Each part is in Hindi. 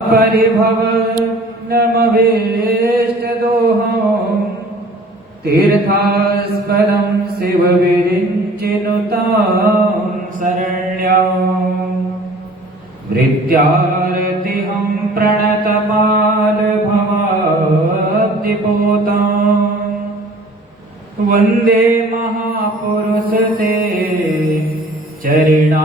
परिभव नमवेष्टदोहं तीर्थास्पदं शिवविरिञ्चिनुतां शरण्यां मृत्यार्तिहं प्रणतपालभवाब्धिपूतां वन्दे महापुरुषते चरणारविन्दम्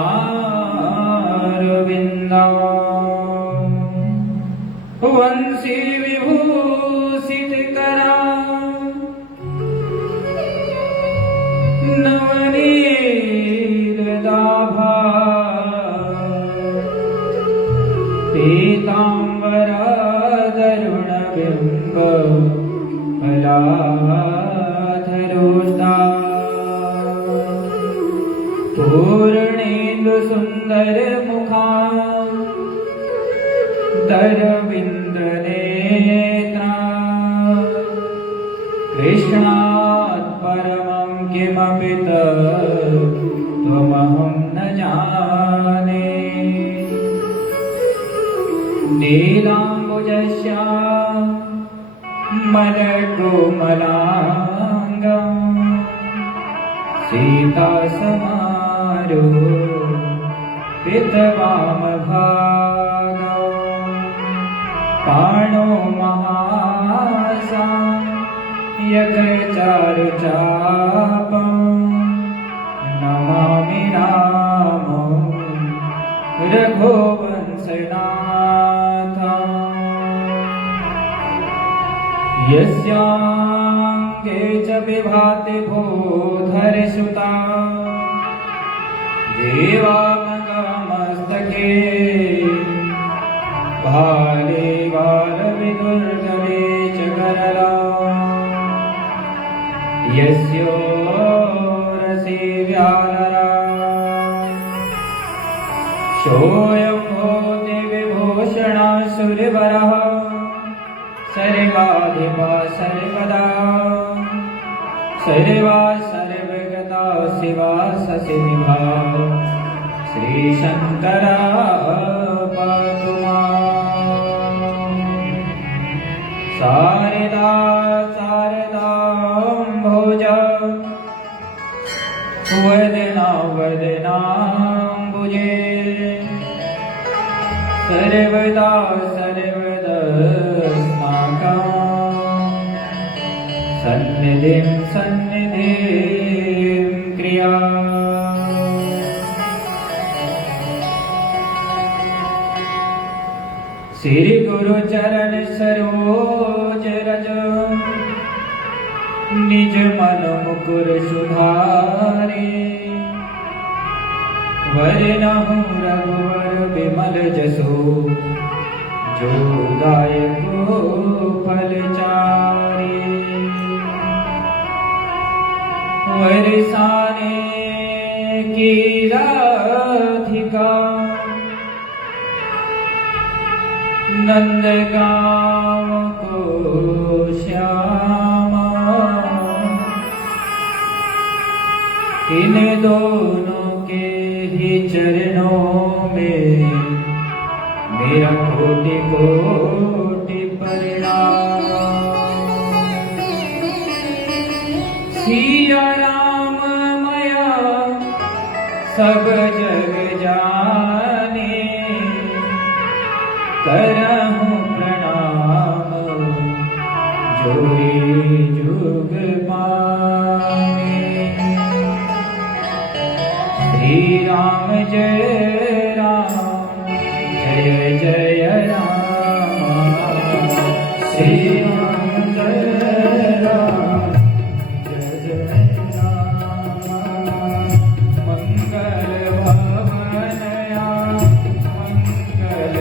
वंशी विभूषित करा नवनीरदाभा पीताम्बरा तरुणबिम्ब फलाधरोष्टा पूर्णेन्दु सुन्दर मुखा दरविन्दनेत्रा कृष्णात् परमं किमपि त्वमहं न जाने नीलाम्बुजश्यामलकोमलाङ्गं सीतासमारोपितवामभागम् पाणो महासा यगचारुचापं नमामि रामं रघुवंशनाथं यस्याङ्गे च विभाति भूधरसुता देवामगमस्तके भाले बालविदुर्गवे च करला यस्योरसि व्यालरा सोऽयं विभूषणा सुरवरः सर्वाधिपा सर्वदा सर्वा सर्वगता शिवा शशिनिभा श्रीशङ्करा पातु माम् शारदा शारदाम्भोजा वदना वदनाम्बुजे सर्वदा सर्वदस्माकं सन्निधिं सन्निधिं क्रिया श्री गुरु चरण सरोज रज निज मन मुकुर सुधारे वरनहु रघुवर विमल जसो जो दायको फलचारी वरसाने की राधिका नंदगांव को श्यामा इन दोनों के ही चरणों में मेरा कोटि कोटि प्रणाम। सिया राम माया सब जग जाने करहूं प्रणाम जोरी जुग पाने। श्री राम जय राम जय जय राम श्री राम जय राम जय जय राम मंगल भवनया मंगल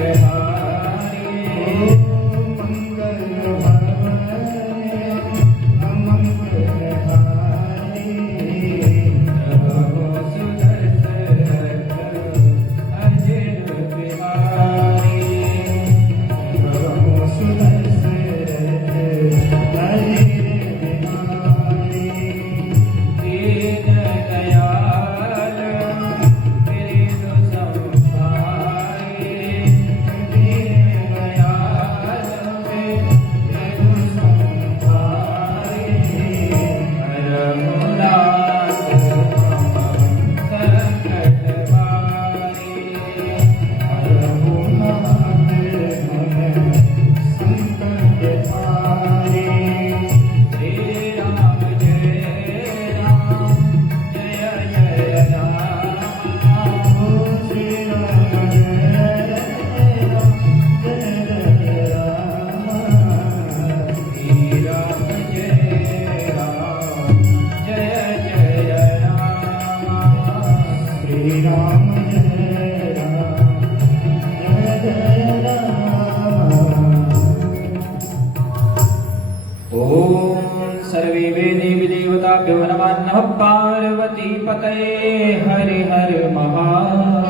नमः पार्वती पतये हरि हर महादेव।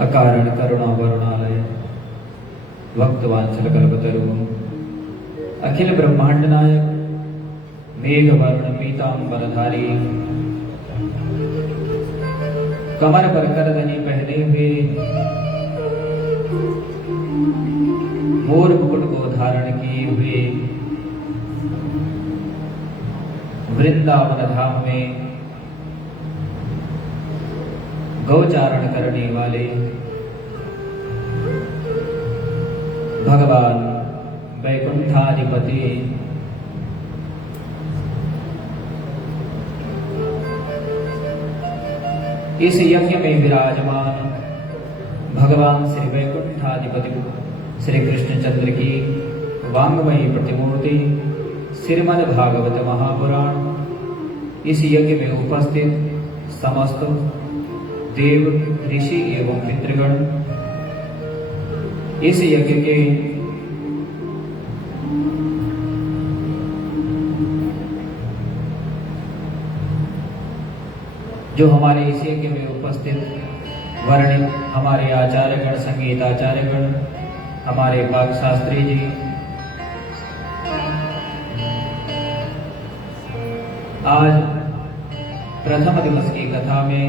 अकारण करुणा वरुणालय भक्तवात्सल कल्पतरु अखिल ब्रह्मांड नायक मेघ वर्ण पीतांबरधारी कमर पर करदनी पहने हुए मोर मुकुट को धारण किए हुए वृंदावन धाम में गौचारण करने वाले भगवान वैकुंठाधिपति इस यज्ञ में विराजमान भगवान श्री वैकुंठाधिपति श्री कृष्णचंद्र की वांगमयी प्रतिमूर्ति श्रीमद् भागवत महापुराण इस यज्ञ में उपस्थित समस्त देव ऋषि एवं पितृगण इस यज्ञ के जो हमारे इस यज्ञ में उपस्थित वर्णित हमारे आचार्यगण संगीत आचार्यगण हमारे पाक शास्त्री जी आज प्रथम दिवस की कथा में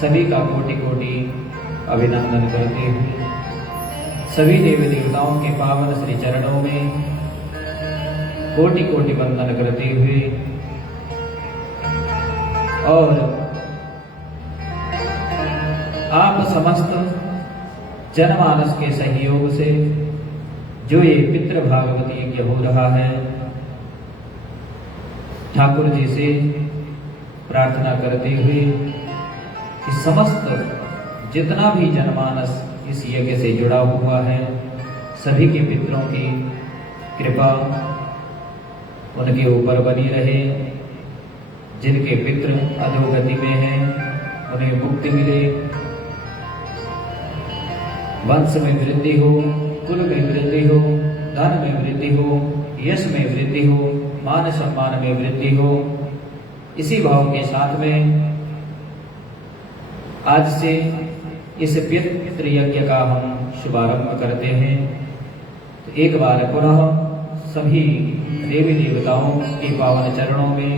सभी का कोटि कोटि अभिनंदन करते हुए सभी देवी देवताओं के पावन श्री चरणों में कोटि कोटि वंदन करते हुए और आप समस्त जनमानस के सहयोग से जो ये पितृ भागवती यज्ञ हो रहा है ठाकुर जी से प्रार्थना करते हुए कि समस्त जितना भी जनमानस इस यज्ञ से जुड़ा हुआ है सभी के पितरों की कृपा उनके ऊपर बनी रहे। जिनके पितृ अधोगति में हैं उन्हें मुक्ति मिले, वंश में वृद्धि हो, कुल में वृद्धि हो, धन में वृद्धि हो, यश में वृद्धि हो, मान सम्मान में वृद्धि हो। इसी भाव के साथ में आज से इस पितृ यज्ञ का हम शुभारंभ करते हैं। तो एक बार पुनः सभी देवी देवताओं के पावन चरणों में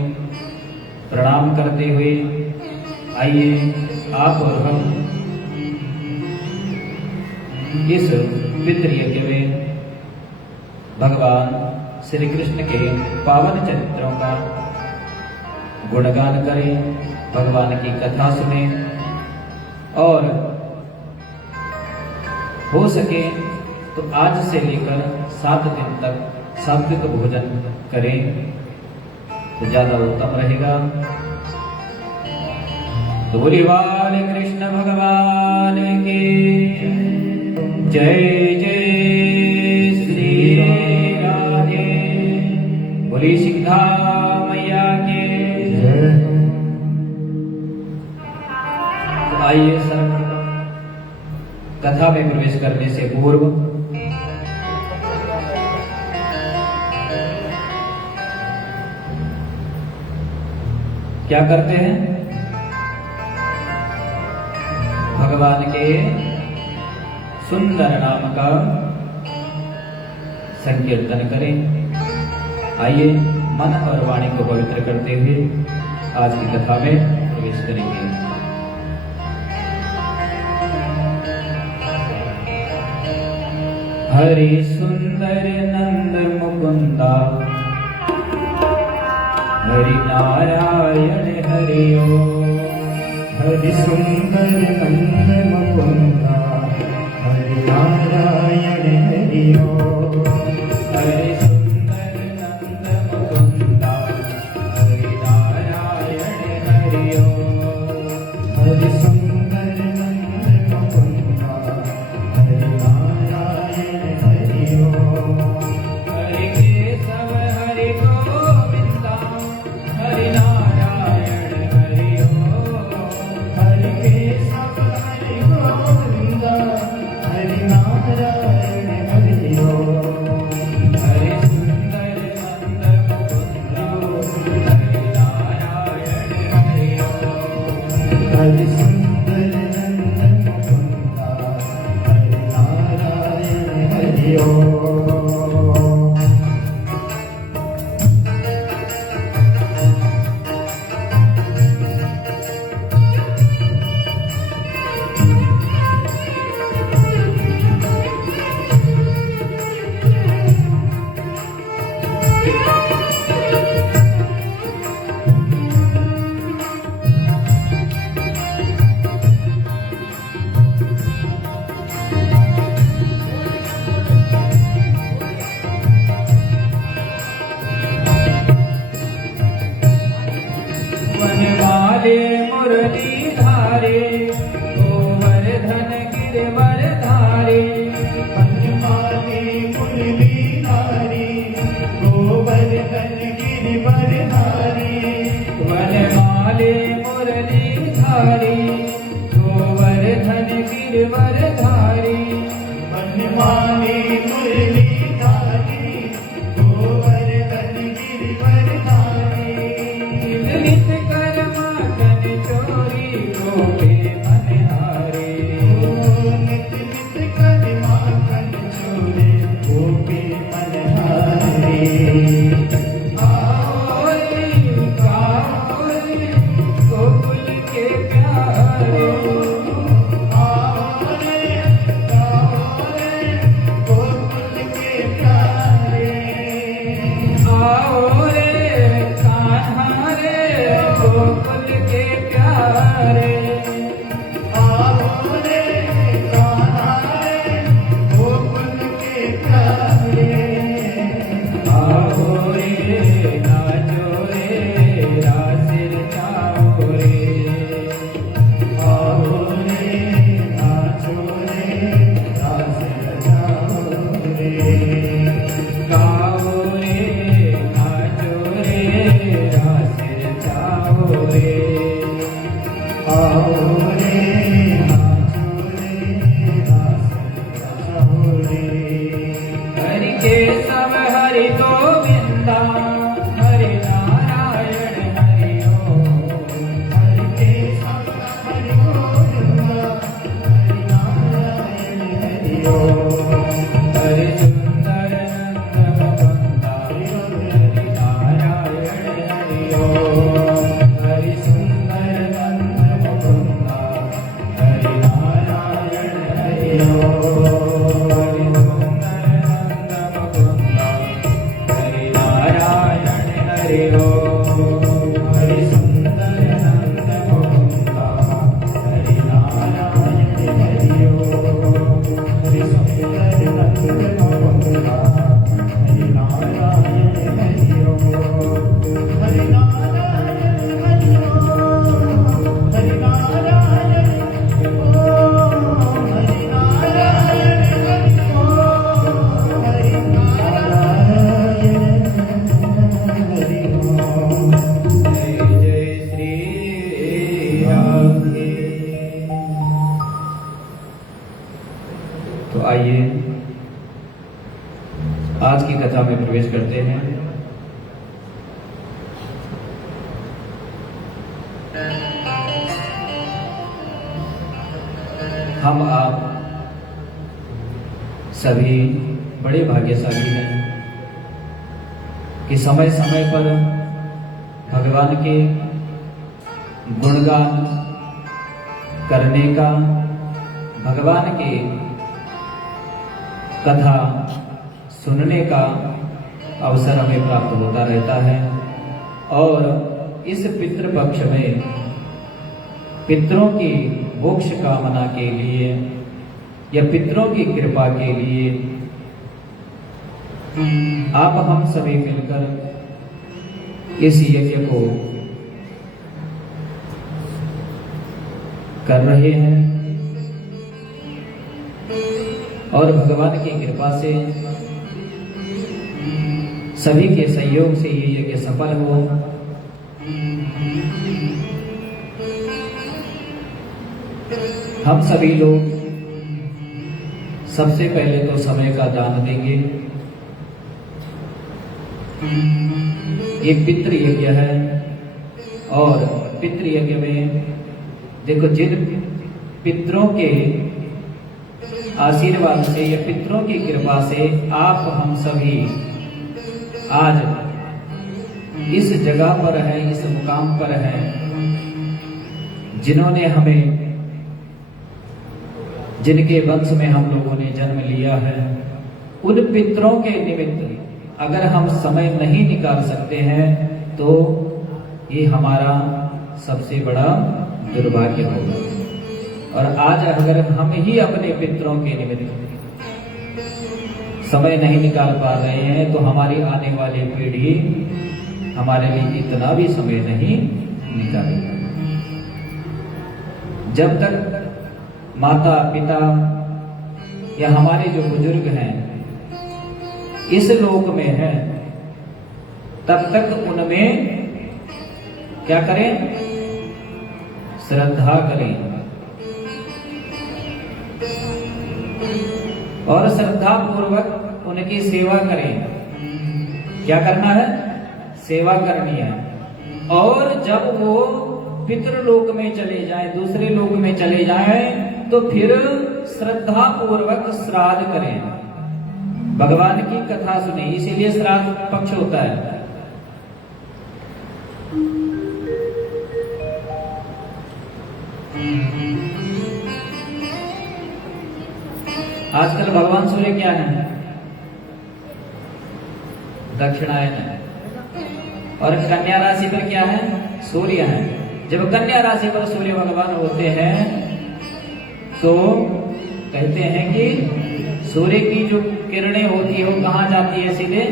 प्रणाम करते हुए आइए आप और हम इस पितृ यज्ञ में भगवान श्री कृष्ण के पावन चरित्रों का गुणगान करें, भगवान की कथा सुने और हो सके तो आज से लेकर 7 दिन तक सात्विक भोजन करें तो ज्यादा उत्तम रहेगा। तो बोलिए बाल कृष्ण भगवान की जय जय श्री राधे। बोली सीता मैया की जय। तो आइए सर्वप्रथम कथा में प्रवेश करने से पूर्व क्या करते हैं? भगवान के सुंदर नाम का संकीर्तन करें। आइए मन और वाणी को पवित्र करते हुए आज की कथा में प्रवेश करेंगे। हरि सुंदर नंद मुकुंदा हरि नारायण हरि ओम। हरि सुंदर नंद मुकुंदा हरि नारायण हरि ओम। हरि सुंदर नंद मुकुंदा हरि नारायण हरि ओम। हरि सुंदर नंद मुकुंदा हरि नारायण हरि ओम। हरि केशव हरि गोविंदा हरि नारायण हरि ओम। हरि केशव हरि गोविंदा हरि नारायण हरि हरि सुंदर नंदन मुकुंदा हरि नारायण हरि ओम। वनमाले मुरली धारे गोवर्धन गिरवर धारे। वनमाले मुरली धारे गोवर्धन गिरवर धारे। वनमाले मुरली धारे गोवर्धन गिरवर धारे। वनमाले मुरली धारे गोवर्धन गिरवर धारे। नित कर माखन चोरी गोपे मनहारे। नित नित कर माखन चोरी गोपी मनहारे। आओ रे गाओ रे गोकुल के प्यारे। आओ रे गाओ रे गोकुल के प्यारे। आओ रे कान्हा रे गोकुल के प्यारे। आओ रे कान्हा रे गोकुल के प्यारे। आओ रे नाचो रे रास रचाओ रे। आओ रे नाचो रे रास रचाओ रे। गाओ रे नाचो रे रास रचाओ रे। आओ रे नाचो रे रास रचाओ रे। हरि के सब हरि गोविंदा हरि नारायण हरि ओम। हरि के सब हरि गोविंदा हरि नारायण हरि ओम। हरि सुंदर नंद मुकुंदा हरि नारायण हरि ओम। हरि सुंदर नंद मुकुंदा हरि नारायण हरि ओम। हरि सुंदर नंद मुकुंदा हरि नारायण हरि ओम। हरि सुंदर नंद मुकुंदा हरि नारायण हरि ओम। हरि सुंदर नंद मुकुंदा हरि नारायण हरि ओम। हरि नारायण हरि ओम। हरि नारायण ओम। हरि नारायण हरि ओम। हरि नारायण हरि ओम। जय जय श्री राधे। तो आइए आज की कथा में प्रवेश करते हैं। हम आप सभी बड़े भाग्यशाली हैं कि समय समय पर भगवान के गुणगान करने का, भगवान के कथा सुनने का अवसर हमें प्राप्त होता रहता है। और इस पितृपक्ष में पितरों की मोक्ष कामना के लिए या पितरों की कृपा के लिए आप हम सभी मिलकर इस यज्ञ को कर रहे हैं और भगवान की कृपा से सभी के सहयोग से ये यज्ञ सफल हो। हम सभी लोग सबसे पहले तो समय का दान देंगे। ये पितृ यज्ञ है और पितृ यज्ञ में देखो, जिन पितरों के आशीर्वाद से या पितरों की कृपा से आप हम सभी आज इस जगह पर है, इस मुकाम पर है, जिन्होंने हमें, जिनके वंश में हम लोगों ने जन्म लिया है, उन पितरों के निमित्त अगर हम समय नहीं निकाल सकते हैं तो ये हमारा सबसे बड़ा दुर्भाग्य होगा। और आज अगर हम ही अपने पितरों के निमित्त समय नहीं निकाल पा रहे हैं तो हमारी आने वाली पीढ़ी हमारे लिए इतना भी समय नहीं निकालेगा। जब तक माता पिता या हमारे जो बुजुर्ग हैं इस लोक में हैं, तब तक उनमें क्या करें? श्रद्धा करें और श्रद्धा पूर्वक उनकी सेवा करें। क्या करना है? सेवा करनी है। और जब वो पितृलोक में चले जाएं, दूसरे लोक में चले जाएं, तो फिर श्रद्धा पूर्वक श्राद्ध करें, भगवान की कथा सुने। इसीलिए श्राद्ध पक्ष होता है। आजकल भगवान सूर्य क्या है? दक्षिणायन है। और कन्या राशि पर क्या है? सूर्य है। जब कन्या राशि पर सूर्य भगवान होते हैं तो कहते हैं कि सूर्य की जो किरणें होती है वो कहाँ जाती है? सीधे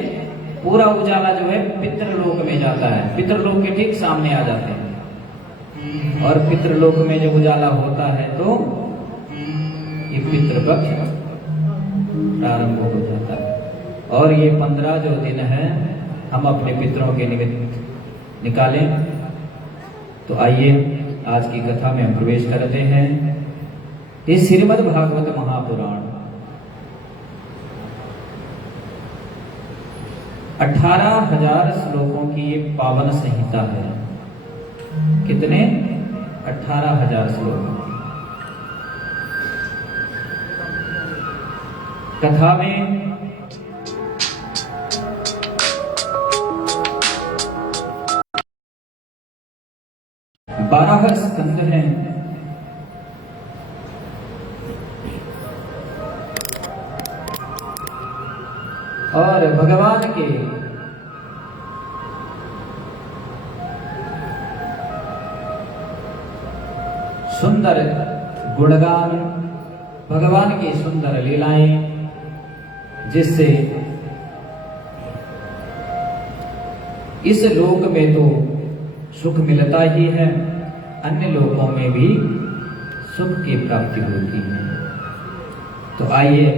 पूरा उजाला जो है पितृलोक में जाता है। पितृलोक के ठीक सामने आ जाते हैं। और पितृलोक में जब उजाला होता है तो ये पितृपक्ष प्रारंभ हो जाता है। और ये 15 जो दिन है हम अपने पितरों के निमित्त निकालें। तो आइए आज की कथा में हम प्रवेश करते हैं। ये श्रीमद् भागवत महापुराण 18,000 श्लोकों की एक पावन संहिता है। कितने? 18,000 श्लोक। कथा में 12 स्कंद हैं। और भगवान के सुंदर गुणगान, भगवान की सुंदर लीलाएं, जिससे इस लोक में तो सुख मिलता ही है, अन्य लोकों में भी सुख की प्राप्ति होती है। तो आइए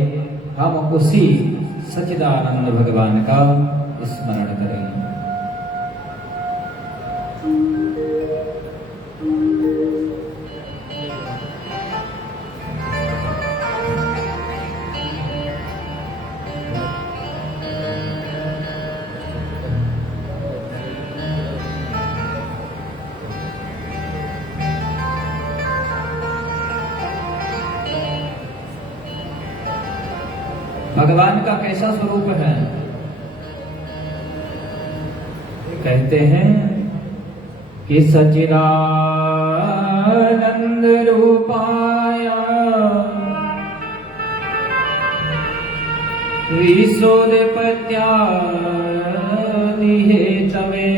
हम उसी सच्चिदानंद भगवान का स्मरण करें। भगवान का कैसा स्वरूप है? कहते हैं कि सच्चिदानंद रूपाय विशोधपत्यादिहेतवे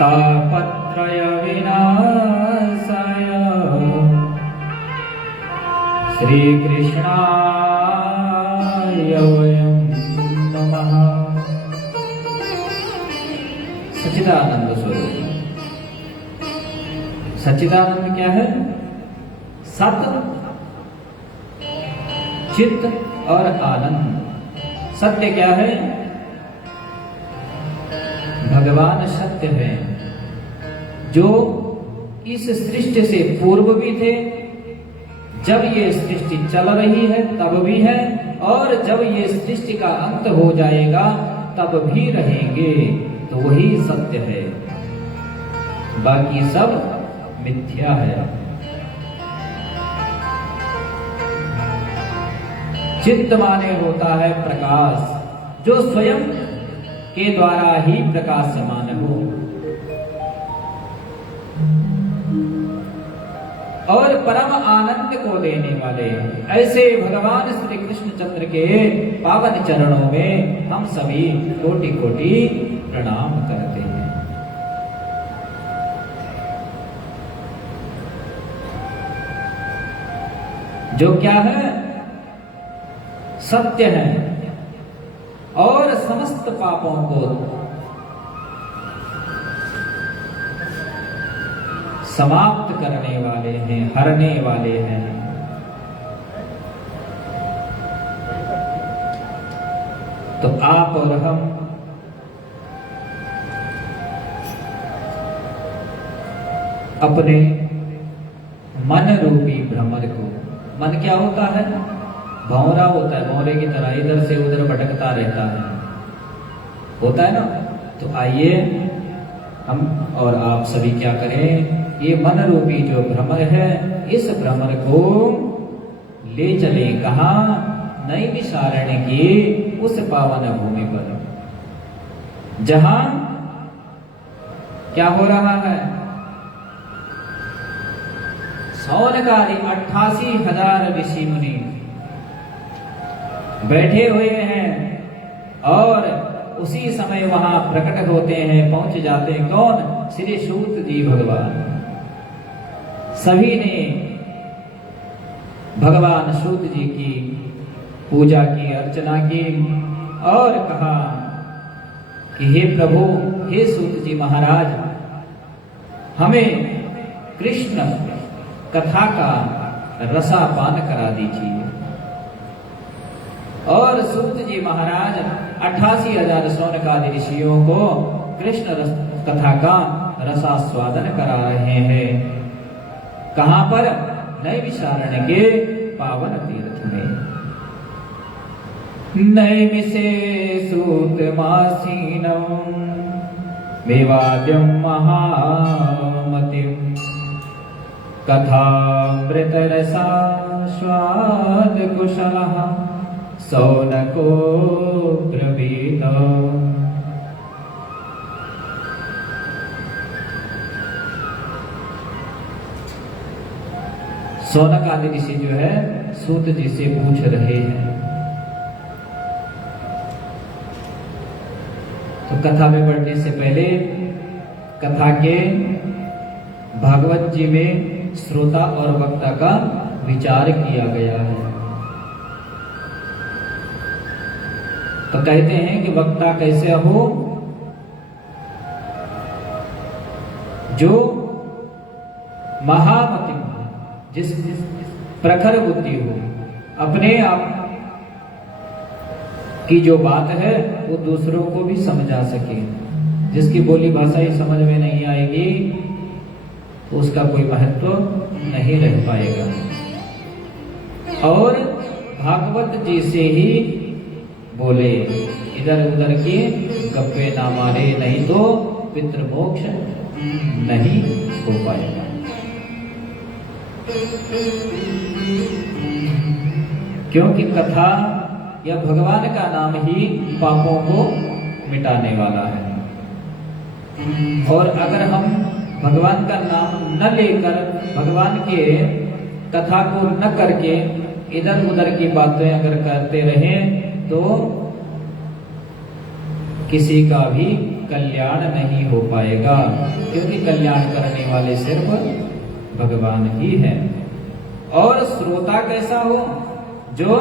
तापत्रय विनाशाय श्री कृष्णाय वयं नमः। सच्चिदानंद स्वरूप। सच्चिदानंद क्या है? सत, चित्त और आनंद। सत्य क्या है? भगवान सत्य है, जो इस सृष्टि से पूर्व भी थे, जब ये सृष्टि चल रही है तब भी है, और जब ये सृष्टि का अंत हो जाएगा तब भी रहेंगे। तो वही सत्य है बाकी सब मिथ्या है। चित्त माने होता है प्रकाश, जो स्वयं के द्वारा ही प्रकाशमान हो और परम आनंद को देने वाले। ऐसे भगवान श्री कृष्ण चंद्र के पावन चरणों में हम सभी कोटि कोटि प्रणाम करते हैं। जो क्या है? सत्य है और समस्त पापों को समाप्त करने वाले हैं, हरने वाले हैं। तो आप और हम अपने मन रूपी भ्रमर को, मन क्या होता है? भौरा होता है, भौरे की तरह इधर से उधर भटकता रहता है, होता है ना। तो आइए हम और आप सभी क्या करें, ये मन रूपी जो भ्रमर है, इस भ्रमर को ले चले कहाँ? नैमिषारण्य की उस पावन भूमि पर, जहां क्या हो रहा है? सौनकादि 88,000 ऋषि मुनि बैठे हुए हैं और उसी समय वहां प्रकट होते हैं, पहुंच जाते हैं। कौन? श्री सूत जी भगवान। सभी ने भगवान सूत जी की पूजा की, अर्चना की और कहा कि हे प्रभु, हे सूत जी महाराज, हमें कृष्ण कथा का रसापान करा दीजिए। और सूत जी महाराज 88,000 सौनकादि ऋषियों को कृष्ण कथा का रसास्वादन करा रहे हैं। कहां पर? नैमिषारण्य के पावन तीर्थ में। नैमिषे सूतमासीनं विवाद्यं महामतिं कथामृतरसा स्वादकुशलः सौनको ब्रवीत। सौनक आदि ऋषि जो है सूत जी से पूछ रहे हैं। तो कथा में बढ़ने से पहले कथा के भागवत जी में श्रोता और वक्ता का विचार किया गया है। तो कहते हैं कि वक्ता कैसे हो? जो महामति, जिस प्रखर बुद्धि हो, अपने आप की जो बात है वो दूसरों को भी समझा सके। जिसकी बोली भाषा ही समझ में नहीं आएगी तो उसका कोई महत्व नहीं रह पाएगा। और भागवत जी से ही बोले, इधर उधर के गप्पे ना मारे, नहीं तो पितृमोक्ष नहीं हो पाएगा। क्योंकि कथा या भगवान का नाम ही पापों को मिटाने वाला है। और अगर हम भगवान का नाम न लेकर, भगवान के कथा को न करके इधर उधर की बातें अगर करते रहें तो किसी का भी कल्याण नहीं हो पाएगा। क्योंकि कल्याण करने वाले सिर्फ भगवान ही है। और श्रोता कैसा हो? जो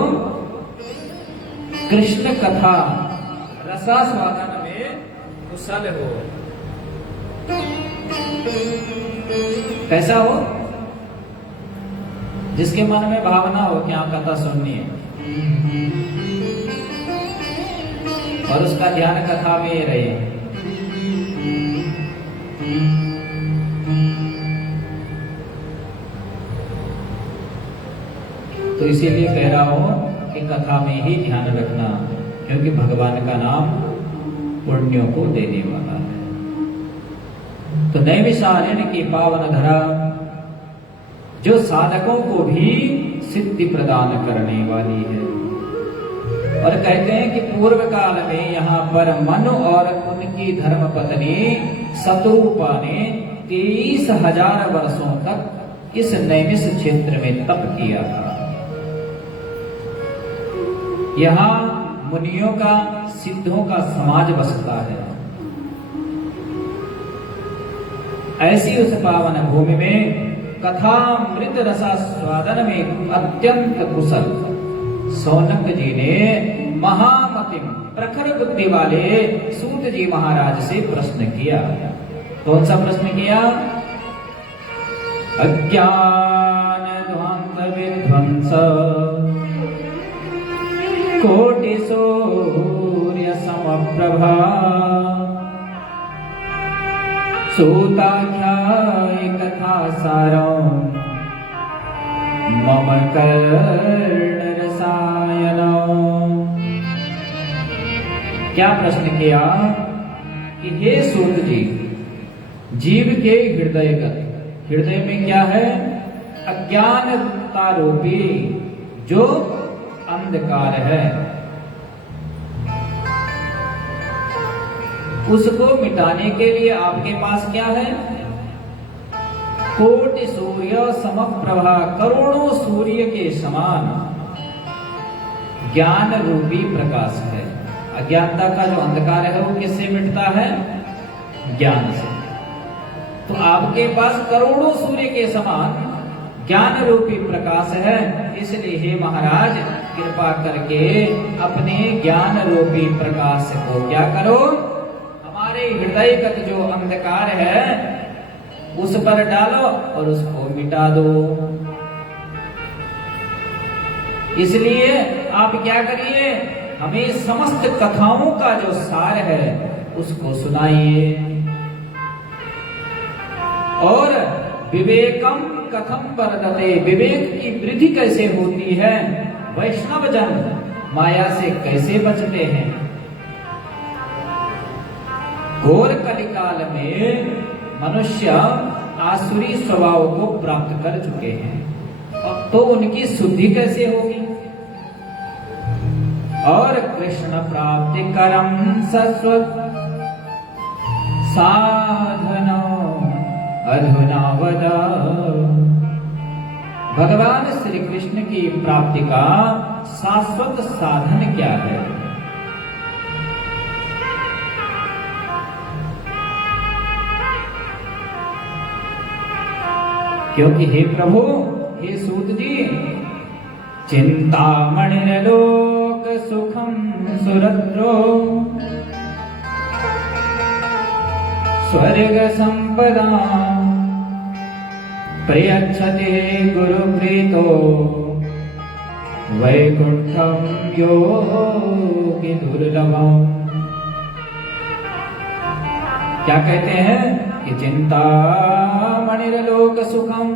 कृष्ण कथा रसास्वादन में कुशल हो। कैसा हो? जिसके मन में भावना हो कि आप कथा सुननी है और उसका ध्यान कथा में ही रहे। तो इसीलिए कह रहा हूं कि कथा में ही ध्यान रखना, क्योंकि भगवान का नाम पुण्यों को देने वाला है। तो नैमिषारण्य की पावन धरा जो साधकों को भी सिद्धि प्रदान करने वाली है। और कहते हैं कि पूर्व काल में यहाँ पर मनु और उनकी धर्मपत्नी शतरूपा ने 23,000 वर्षों तक इस नैमिष क्षेत्र में तप किया था। यहाँ मुनियों का सिद्धों का समाज बसता है। ऐसी उस पावन भूमि में कथामृत रसास्वादन में अत्यंत कुशल सौनक जी ने महामतिम प्रखर बुद्धि वाले सूत जी महाराज से प्रश्न किया। कौन सा प्रश्न किया? अज्ञान ध्वंस विध्वंस कोटि सूर्य समप्रभा सूताख्याय कथा सारं मम कर्ण रसायनम्। क्या प्रश्न किया कि हे सूत जी, जीव के हृदय में क्या है? अज्ञानता रूपी जो अंधकार है, उसको मिटाने के लिए आपके पास क्या है? कोटि सूर्य समप्रभा, करोड़ों सूर्य के समान ज्ञान रूपी प्रकाश है। अज्ञानता का जो अंधकार है वो किससे मिटता है? ज्ञान से। तो आपके पास करोड़ों सूर्य के समान ज्ञान रूपी प्रकाश है। इसलिए हे महाराज, कृपा करके अपने ज्ञान रूपी प्रकाश को क्या करो? हमारे हृदयगत जो अंधकार है उस पर डालो और उसको मिटा दो। इसलिए आप क्या करिए? हमें समस्त कथाओं का जो सार है उसको सुनाइए। और विवेकम कथम वर्धते, विवेक की वृद्धि कैसे होती है? वैष्णव जन माया से कैसे बचते हैं? घोर कलिकाल में मनुष्य आसुरी स्वभाव को प्राप्त कर चुके हैं, तो उनकी शुद्धि कैसे होगी? और कृष्ण प्राप्ति करम सस्वत साधन अधुना वद। भगवान श्री कृष्ण की प्राप्ति का शाश्वत साधन क्या है? क्योंकि हे प्रभु, हे सूत जी, चिंतामणिर्लोक सुखम सुरद्रो स्वर्ग संपदा प्रयच्छते गुरुप्रीतो वैकुंठम योगी दुर्लभम। क्या कहते हैं कि चिंतामणिर्लोक सुखम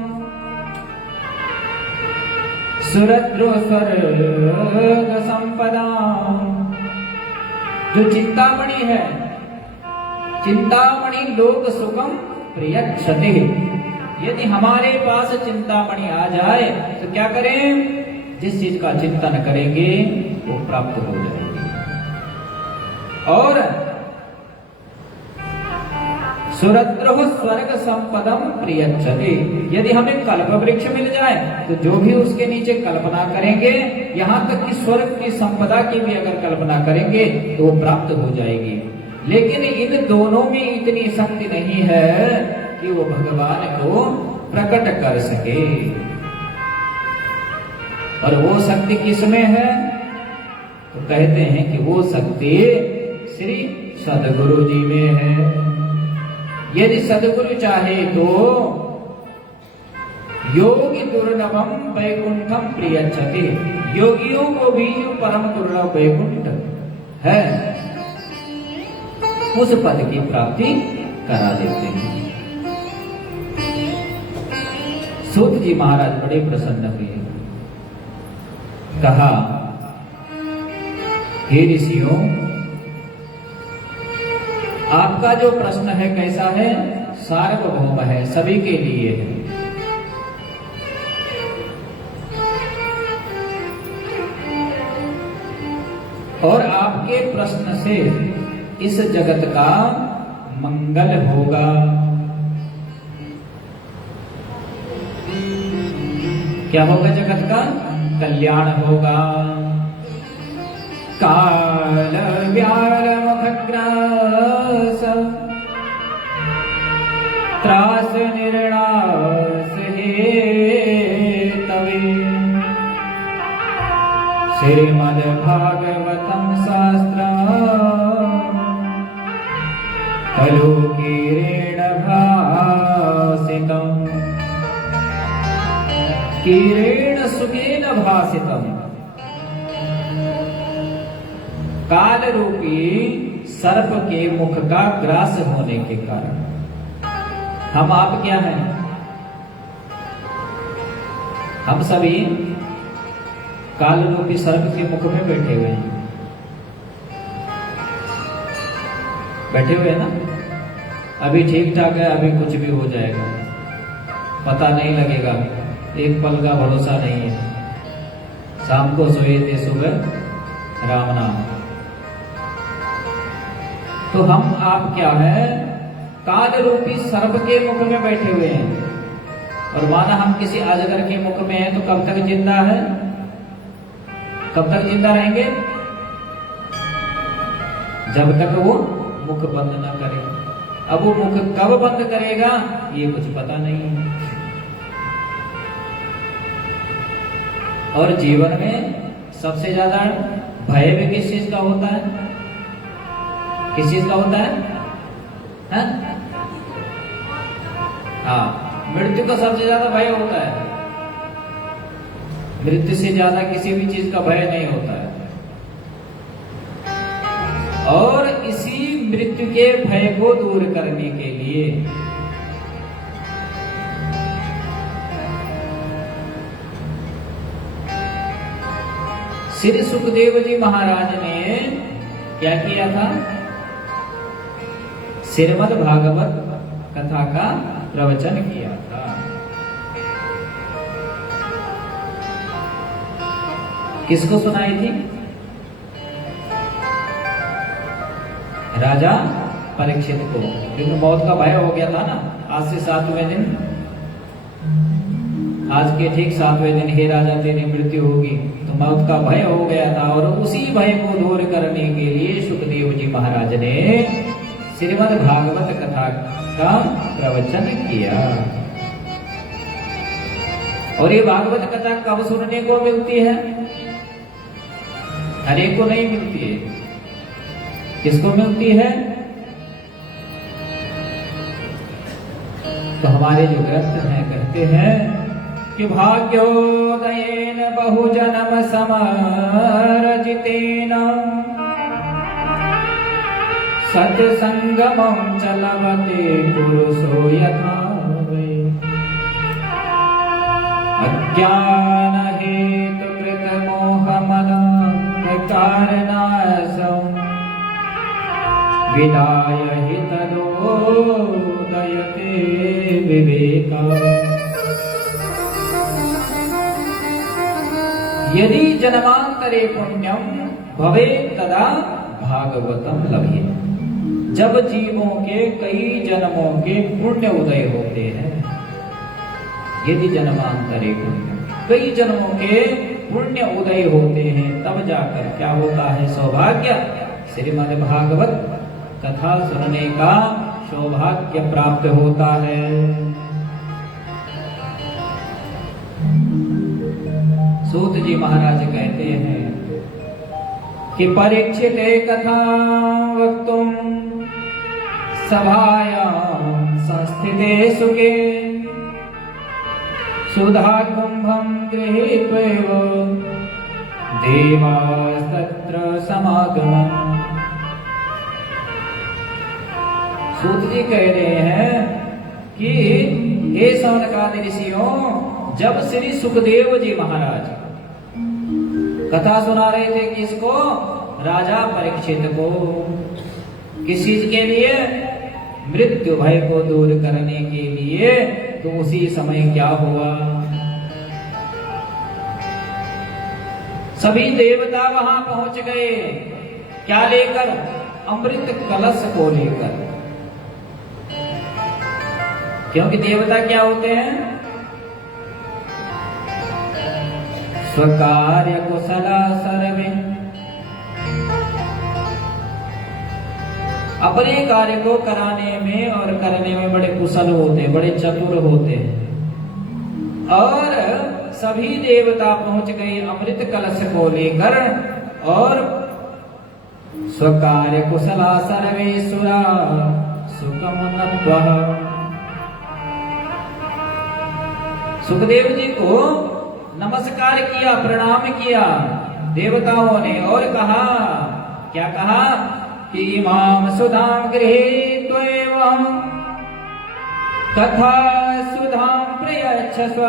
सुरद्रो स्वर्ग संपदा। जो चिंतामणि है, चिंतामणि लोक सुखम प्रयच्छते, यदि हमारे पास चिंतामणि आ जाए तो क्या करें? जिस चीज का चिंतन करेंगे वो प्राप्त हो जाएगी। और सुरद्रो स्वर्ग संपदम प्रियच्छते, यदि हमें कल्प वृक्ष मिल जाए तो जो भी उसके नीचे कल्पना करेंगे, यहाँ तक कि स्वर्ग की संपदा की भी अगर कल्पना करेंगे तो वो प्राप्त हो जाएगी। लेकिन इन दोनों में इतनी शक्ति नहीं है कि वो भगवान को प्रकट कर सके। और वो शक्ति किसमें है? तो कहते हैं कि वो शक्ति श्री सद्गुरु जी में है। यदि सद्गुरु चाहे तो योगी दुर्लभम वैकुंठम प्रियच्छते, योगियों को भी जो परम दुर्लभ वैकुंठ है उस पद की प्राप्ति करा देते हैं। सूत जी महाराज बड़े प्रसन्न हुए। कहा, हे ऋषियों, आपका जो प्रश्न है कैसा है? सार्वभौम है, सभी के लिए है। और आपके प्रश्न से इस जगत का मंगल होगा। क्या होगा? जगत का कल्याण होगा। काल व्याल मुखग्रास त्रास निर्णास हेतवे श्रीमद् भागवतम शास्त्र खलु किरेण भासितम् किरेण सुखेन भासितम्। काल रूपी सर्प के मुख का ग्रास होने के कारण हम आप क्या हैं? हम सभी काल रूपी सर्प के मुख में बैठे हुए हैं। बैठे हुए हैं ना? अभी ठीक ठाक है, अभी कुछ भी हो जाएगा, पता नहीं लगेगा, एक पल का भरोसा नहीं है। शाम को सोए थे, सुबह राम नाम। तो हम आप क्या है? काल रूपी सर्प के मुख में बैठे हुए हैं। और माना हम किसी अजगर के मुख में हैं तो कब तक जिंदा है? कब तक जिंदा रहेंगे? जब तक वो मुख बंद ना करे। अब वो मुख कब बंद करेगा ये कुछ पता नहीं है। और जीवन में सबसे ज्यादा भय भी किस चीज का होता है? किस चीज का होता है? हाँ, मृत्यु का सबसे ज्यादा भय होता है। मृत्यु से ज्यादा किसी भी चीज का भय नहीं होता है। और इसी मृत्यु के भय को दूर करने के लिए श्री सुखदेव जी महाराज ने क्या किया था? श्रीमद् भागवत कथा का प्रवचन किया था। किसको सुनाई थी? राजा परीक्षित को। क्योंकि मौत का भय हो गया था ना। आज से 7वें दिन, आज के ठीक 7वें दिन हे राजा तेरी मृत्यु होगी, तो मौत का भय हो गया था। और उसी भय को दूर करने के लिए सुखदेव जी महाराज ने श्रीमद् भागवत कथा का प्रवचन किया। और ये भागवत कथा कब सुनने को मिलती है? हर एक को नहीं मिलती है। किसको मिलती है? तो हमारे जो ग्रंथ हैं कहते हैं कि भाग्योदयेन बहुजनम समरजितेन सत्संगमं चलवते पुरुषो यथा वै अज्ञान हेतु कृत मोह मद कारणासं विदाय हि तदोदयते विवेका। यदि जन्मांतरे पुण्यम भवेत् तदा भागवतम लभेत्। जब जीवों के कई जन्मों के पुण्य उदय होते हैं, यदि जन्मांतरे पुण्य, कई जन्मों के पुण्य उदय होते हैं, तब जाकर क्या होता है? सौभाग्य, श्रीमद् भागवत कथा सुनने का सौभाग्य प्राप्त होता है। सूत जी महाराज कहते हैं कि परीक्षित कथा वक्तुम सभायां संस्थिते सुखे सुधा कुंभं गृहीत्वैव देवास्तत्र समागमम्। सूत जी कह रहे हैं कि हे सौनकादि ऋषियों, जब श्री सुखदेव जी महाराज कथा सुना रहे थे किसको? राजा परीक्षित को। किस चीज के लिए? मृत्यु भय को दूर करने के लिए, तो उसी समय क्या हुआ, सभी देवता वहां पहुंच गए। क्या लेकर? अमृत कलश को लेकर। क्योंकि देवता क्या होते हैं? स्वकार्य कुशला सर्वे, अपने कार्य को कराने में और करने में बड़े कुशल होते हैं, बड़े चतुर होते हैं। और सभी देवता पहुंच गए अमृत कलश को लेकर, और स्वकार्य कुशला सर्वेश्वरा सुखमुन्नत्वः। सुखदेव जी को नमस्कार किया, प्रणाम किया देवताओं ने, और कहा, क्या कहा कि इमाम सुधाम गृहीत्वैव तथा सुधाम प्रयच्छस्व।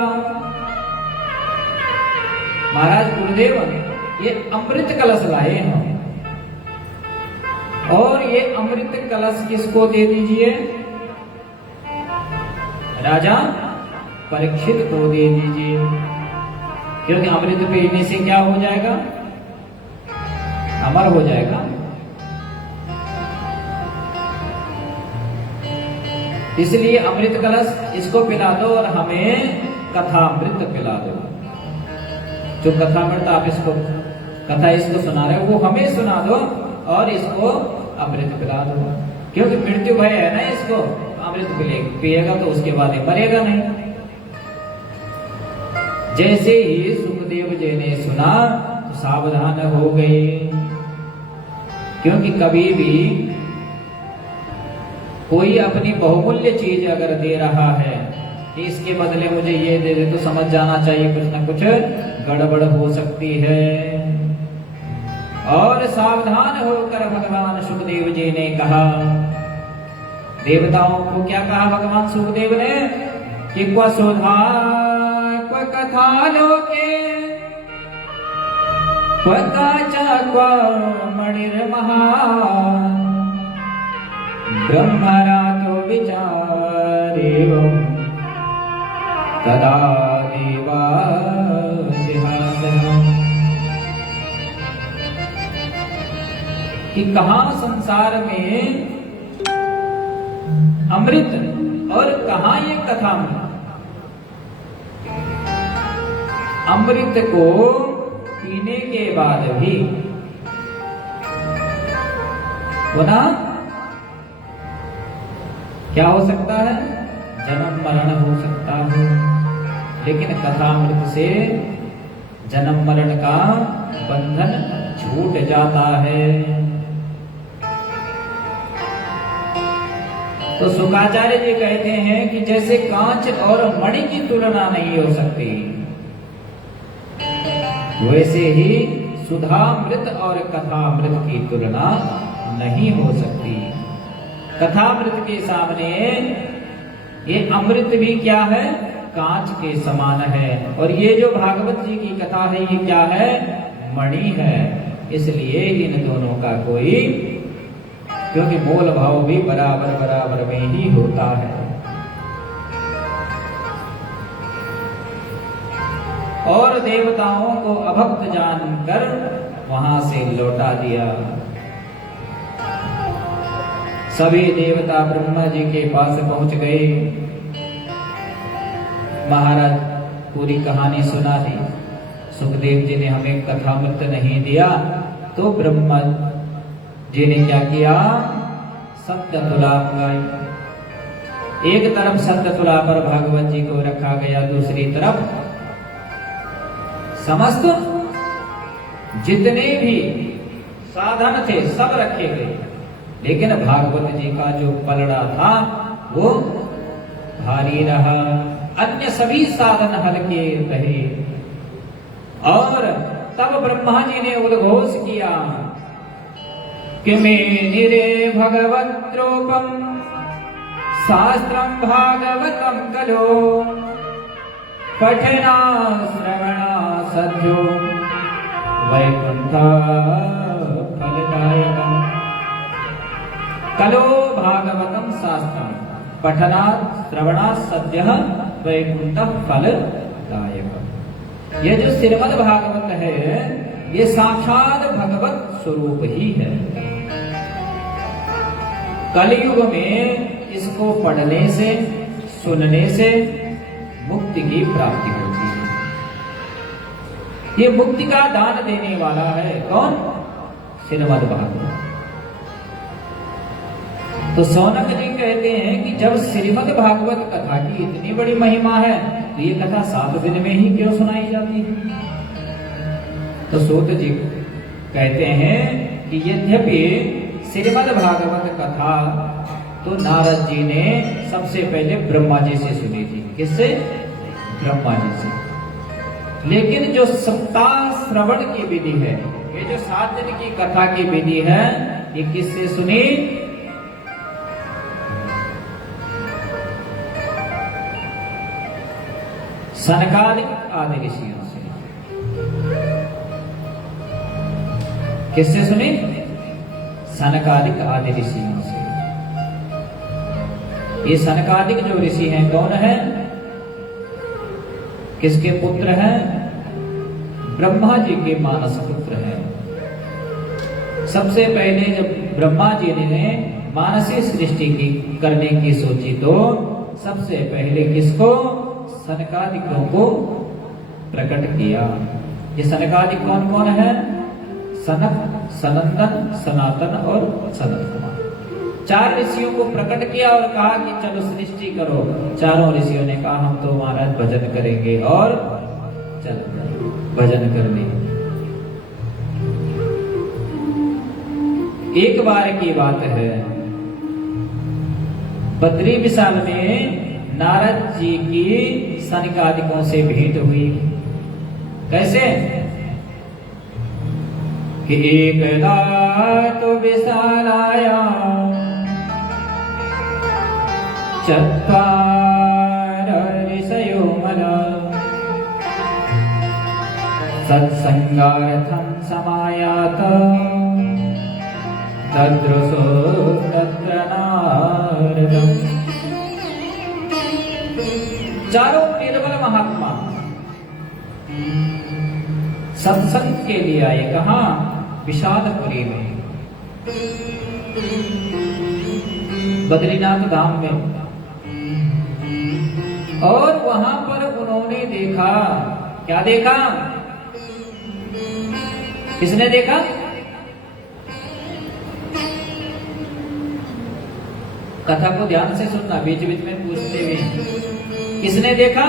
महाराज गुरुदेव ये अमृत कलश लाए हैं, और ये अमृत कलश किसको दे दीजिए? राजा परीक्षित को दे दीजिए, क्योंकि अमृत पीने से क्या हो जाएगा? अमर हो जाएगा। इसलिए अमृत कलश इसको पिला दो, और हमें कथामृत पिला दो। जो कथामृत आप इसको कथा इसको सुना रहे हो, वो हमें सुना दो, और इसको अमृत पिला दो। क्योंकि मृत्यु भय है ना इसको, अमृत पिएगा तो उसके बाद ये मरेगा नहीं। जैसे ही सुखदेव जी ने सुना तो सावधान हो गए, क्योंकि कभी भी कोई अपनी बहुमूल्य चीज अगर दे रहा है कि इसके बदले मुझे ये दे दे, तो समझ जाना चाहिए कुछ ना कुछ गड़बड़ हो सकती है। और सावधान होकर भगवान सुखदेव जी ने कहा, देवताओं को क्या कहा भगवान सुखदेव ने कि क्व सुधा क्व कथा लोके क्व काचा क्व मणिर्महान् ब्रह्मरातो विचारेवम् तदा देवादिहासः। कि कहां संसार में अमृत और कहां ये कथामृत। अमृत को पीने के बाद भी पुनः क्या हो सकता है? जन्म मरण हो सकता है। लेकिन कथामृत से जन्म मरण का बंधन छूट जाता है। तो शुकाचार्य जी कहते हैं कि जैसे कांच और मणि की तुलना नहीं हो सकती, वैसे ही सुधामृत और कथामृत की तुलना नहीं हो सकती। कथामृत के सामने ये अमृत भी क्या है? कांच के समान है। और ये जो भागवत जी की कथा है, ये क्या है? मणि है। इसलिए इन दोनों का कोई, क्योंकि मोल भाव भी बराबर बराबर में ही होता है। और देवताओं को अभक्त जानकर वहां से लौटा दिया। सभी देवता ब्रह्मा जी के पास पहुंच गए। महाराज पूरी कहानी सुना दी। सुखदेव जी ने हमें कथामृत नहीं दिया, तो ब्रह्मा जी ने क्या किया? सत्य तुला मंगाई। एक तरफ सत्य तुला पर भागवत जी को रखा गया, दूसरी तरफ समस्त जितने भी साधन थे सब रखे गए। लेकिन भागवत जी का जो पलड़ा था वो भारी रहा, अन्य सभी साधन हल्के रहे। और तब ब्रह्मा जी ने उद्घोष किया कि मेनिरे भगवद्रूपम शास्त्रम भागवतम कलो पठना श्रवणा सद्यो वैकुंठ फलदायकम्। कलो भागवतम शास्त्रम पठनात् श्रवणात् सद्यः वैकुंठ फलदायक। ये जो श्रीमद् भागवत है ये साक्षात भगवत स्वरूप ही है। कलयुग में इसको पढ़ने से सुनने से मुक्ति की प्राप्ति होती है। ये मुक्ति का दान देने वाला है कौन? श्रीमद् भागवत। तो सौनक जी कहते हैं कि जब श्रीमद् भागवत कथा की इतनी बड़ी महिमा है तो ये कथा 7 दिन में ही क्यों सुनाई जाती है? तो सूत जी कहते हैं कि यद्यपि श्रीमद् भागवत कथा तो नारद जी ने सबसे पहले ब्रह्मा जी से सुनी थी। किससे? ब्रह्मा जी से। लेकिन जो सप्ताह श्रवण की विधि है, ये जो 7 दिन की कथा की विधि है, ये किससे सुनी? सनकादिक आदि ऋषियों से। किससे सुनी? सनकादिक आदि ऋषियों से। ये सनकादिक जो ऋषि हैं कौन है? किसके पुत्र हैं? ब्रह्मा जी के मानस पुत्र हैं। सबसे पहले जब ब्रह्मा जी ने मानसी सृष्टि की करने की सोची तो सबसे पहले किसको? सनकादिकों को प्रकट किया। ये सनकादिक कौन कौन है? सनक, सनंदन, सनातन और सनत कुमार। 4 ऋषियों को प्रकट किया और कहा कि चलो सृष्टि करो। चारों ऋषियों ने कहा हम तो महाराज भजन करेंगे और चल भजन करने। एक बार की बात है, बद्री विशाल में नारद जी की सनकादिकों से भेंट हुई। कैसे? कि एकदा तो विशाल आया चत्वार ऋषयो मला सत्संगार्थं समायात तद्रसो तत्र नारदम्। चारों निर्बल महात्मा सत्संग के लिए आए। कहा? विषादपुरी में, बद्रीनाथ धाम में। और वहां पर उन्होंने देखा, क्या देखा? किसने देखा? कथा को ध्यान से सुनना, बीच बीच में पूछते हुए। किसने देखा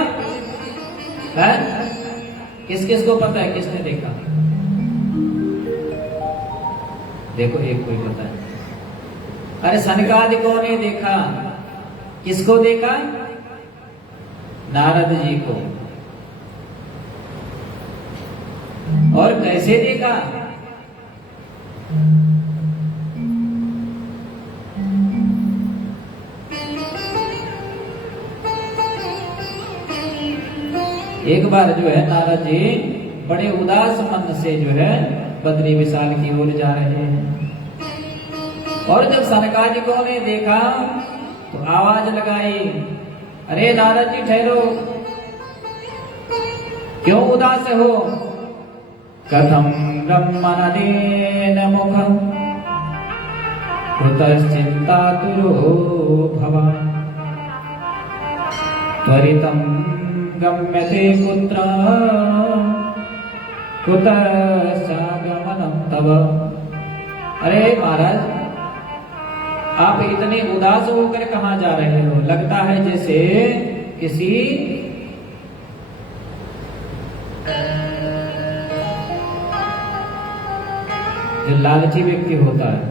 है? किस किस को पता है किसने देखा? देखो एक कोई पता है। अरे सनकादिकों ने देखा। किसको देखा? नारद जी को। और कैसे देखा? एक बार जो है नारद जी बड़े उदास मन से जो है बद्री विशाल की ओर जा रहे हैं। और जब सनकादिकों ने देखा तो आवाज लगाई, अरे नारद जी ठहरो, क्यों उदास हो? कथम ब्रह्मणदेन मुखम कुतश्चिन्तातुरो भवान् त्वरितं गम्यते कुत्र कुतश्चागमनं तव। अरे महाराज, आप इतने उदास होकर कहाँ जा रहे हो? लगता है जैसे किसी जो लालची व्यक्ति होता है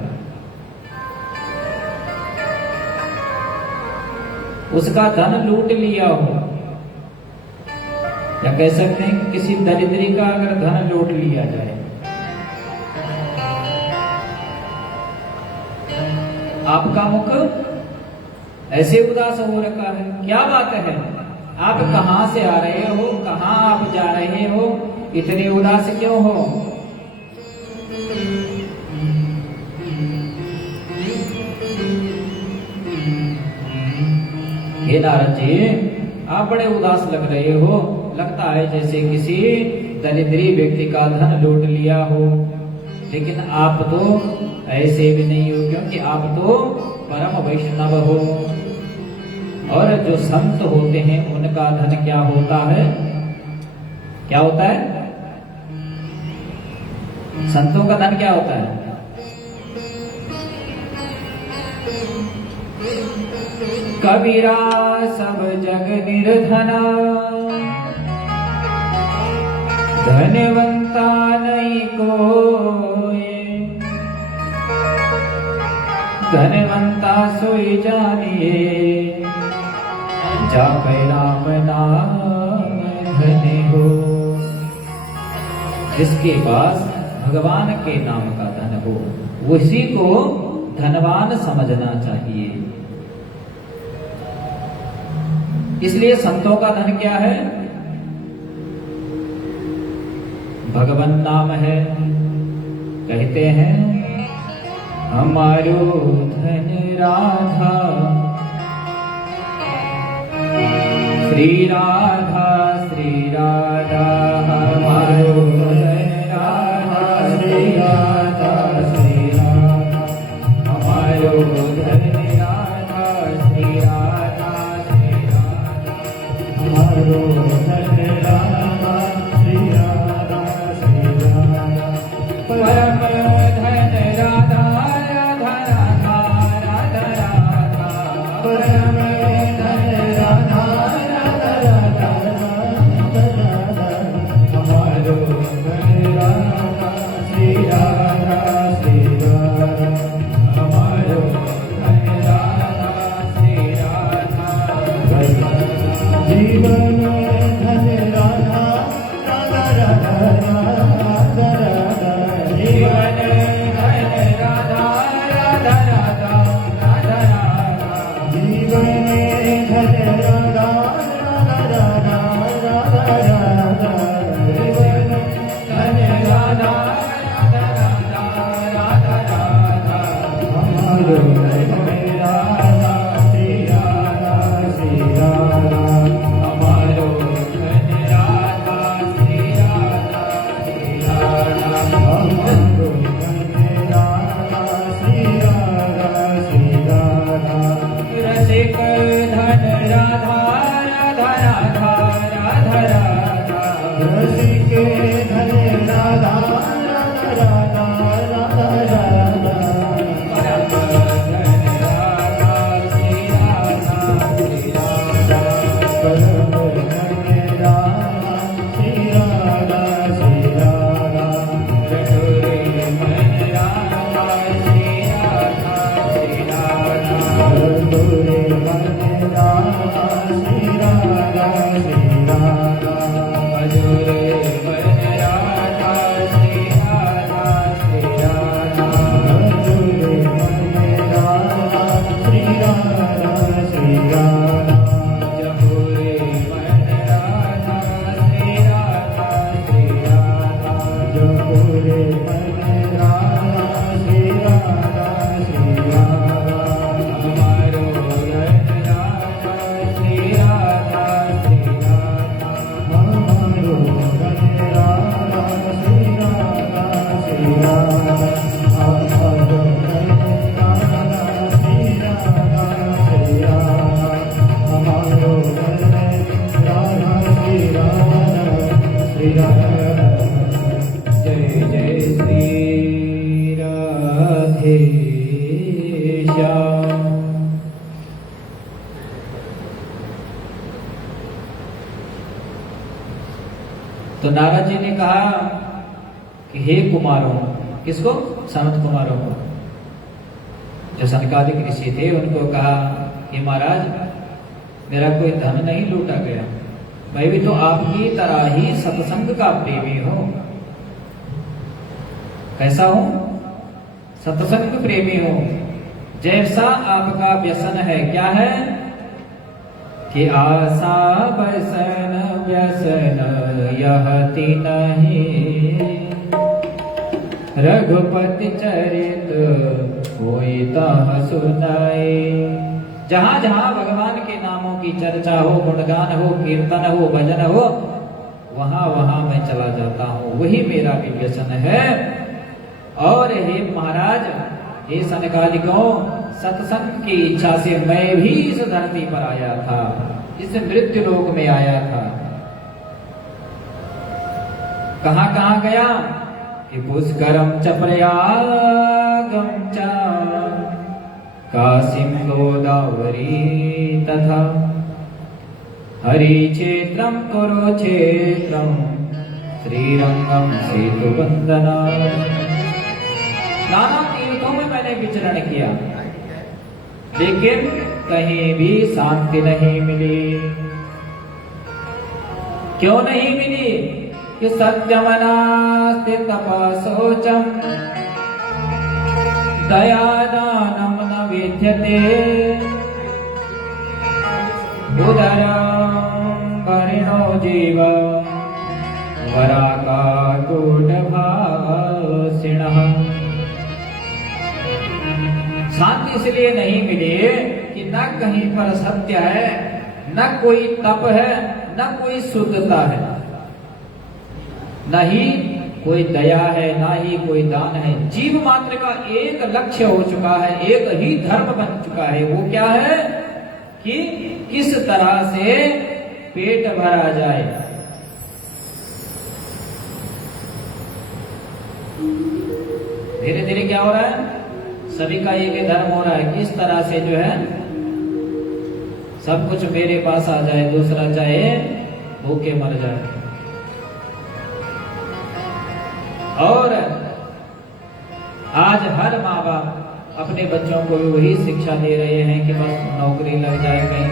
उसका धन लूट लिया हो, या कह सकते हैं कि किसी दरिद्री का अगर धन लूट लिया जाए। आपका मुख ऐसे उदास हो रखा है, क्या बात है? आप कहां से आ रहे हो? कहां आप जा रहे हो? इतने उदास क्यों हो? हे नारद जी, आप बड़े उदास लग रहे हो। लगता है जैसे किसी दरिद्री व्यक्ति का धन लूट लिया हो। लेकिन आप तो ऐसे भी नहीं हो, क्योंकि आप तो परम वैष्णव हो। और जो संत होते हैं उनका धन क्या होता है? क्या होता है? संतों का धन क्या होता है? कबीरा सब जग निर्धना, धनवंता नहीं कोई। धनवंता सोई जानिए, जापै राम नाम धन्य हो। जिसके पास भगवान के नाम का धन हो, उसी को धनवान समझना चाहिए। इसलिए संतों का धन क्या है? भगवान नाम है। कहते हैं हमारो धन राधा, श्री राधा श्री राधा। हमारो धन राधा, श्री राधा श्री राधा। हमारो धन राधा, श्री राधा श्री राधा। हमारो धन राधा, श्री राधा श्री राधा। परम धन राधा राधा राधा राधा राधा। परम धन राधा राधा राधा राधा। हमारो धन राधा, श्री राधा श्री राधा। हमारो धन राधा, श्री राधा। जीवन धन राधा राधा राधा राधा राधा। जीवन धन राधा राधा राधा राधा राधा। जीवन धन राधा राधा राधा राधा राधा। जीवन धन राधा राधा राधा राधा राधा। हमारो धन राधा, श्री राधा श्री राधा। हमारो धन राधा, श्री राधा श्री राधा। हमारो धन राधा, श्री राधा श्री राधा। रसिक धन राधा राधा राधा राधा राधा। रसिक धन राधा राधा राधा राधा राधा। परम धन राधा, श्री राधा श्री राधा। परम धन राधा, श्री राधा श्री राधा। कठोरे मन राधा, श्री राधा श्री राधा। कठोरे मन राधा, श्री राधा श्री राधा। मधुरे मन राधा, श्री राधा श्री राधा। कठोरे मन राधा, श्री राधा श्री राधा। जमुरे मन राधा, श्री राधा श्री राधा। जपुरे मन राधा, श्री राधा श्री राधा। हमारो धन राधा, श्री राधा श्री राधा। हमारो धन राधा, श्री राधा श्री राधा। हमारो धन राधा, श्री राधा श्री राधा। हमारो धन राधा, श्री राधा श्री राधा। जय जय श्री राधे श्याम। तो नारद जी ने कहा कि हे कुमारों, किसको? सनत कुमारों को। जो सनकादिक ऋषि थे उनको कहा कि महाराज, मेरा कोई धन नहीं लूटा गया। मैं भी तो आपकी तरह ही सत्संग का प्रेमी हूं। कैसा हूं? सत्संग प्रेमी हूं। जैसा आपका व्यसन है, क्या है? कि आशा बसन व्यसन यह नहीं, रघुपति चरित कोई तह सुनाए। जहां जहां भगवान के नामों की की चर्चा हो, गुणगान हो, कीर्तन हो, भजन हो, वहां वहां मैं चला जाता हूं, वही मेरा भी व्यसन है। और हे महाराज, हे सनकादिकों, सत्संग की इच्छा से मैं भी इस धरती पर आया था, इस मृत्यु लोक में आया था। कहां कहां गया कि पुष्करम च प्रयागम च काशीं गोदावरी तथा हरि क्षेत्रम कुरुक्षेत्रम श्रीरंगम सेतुबंधना। नाना तीर्थों में मैंने विचरण किया, लेकिन कहीं भी शांति नहीं मिली। क्यों नहीं मिली? कि सत्यमनास्ति तपसोचम दयादानम न विद्यते उदरम भरिणो जीव वराकाकूटभासिणः। शांति इसलिए नहीं मिली कि न कहीं पर सत्य है, न कोई तप है, न कोई शुद्धता है, न ही कोई दया है, ना ही कोई दान है। जीव मात्र का एक लक्ष्य हो चुका है, एक ही धर्म बन चुका है। वो क्या है कि किस तरह से पेट भरा जाए। धीरे धीरे क्या हो रहा है, सभी का एक ही धर्म हो रहा है, किस तरह से जो है सब कुछ मेरे पास आ जाए, दूसरा चाहे भूखे मर जाए। और आज हर माँ बाप अपने बच्चों को भी वही शिक्षा दे रहे हैं कि बस नौकरी लग जाए, कहीं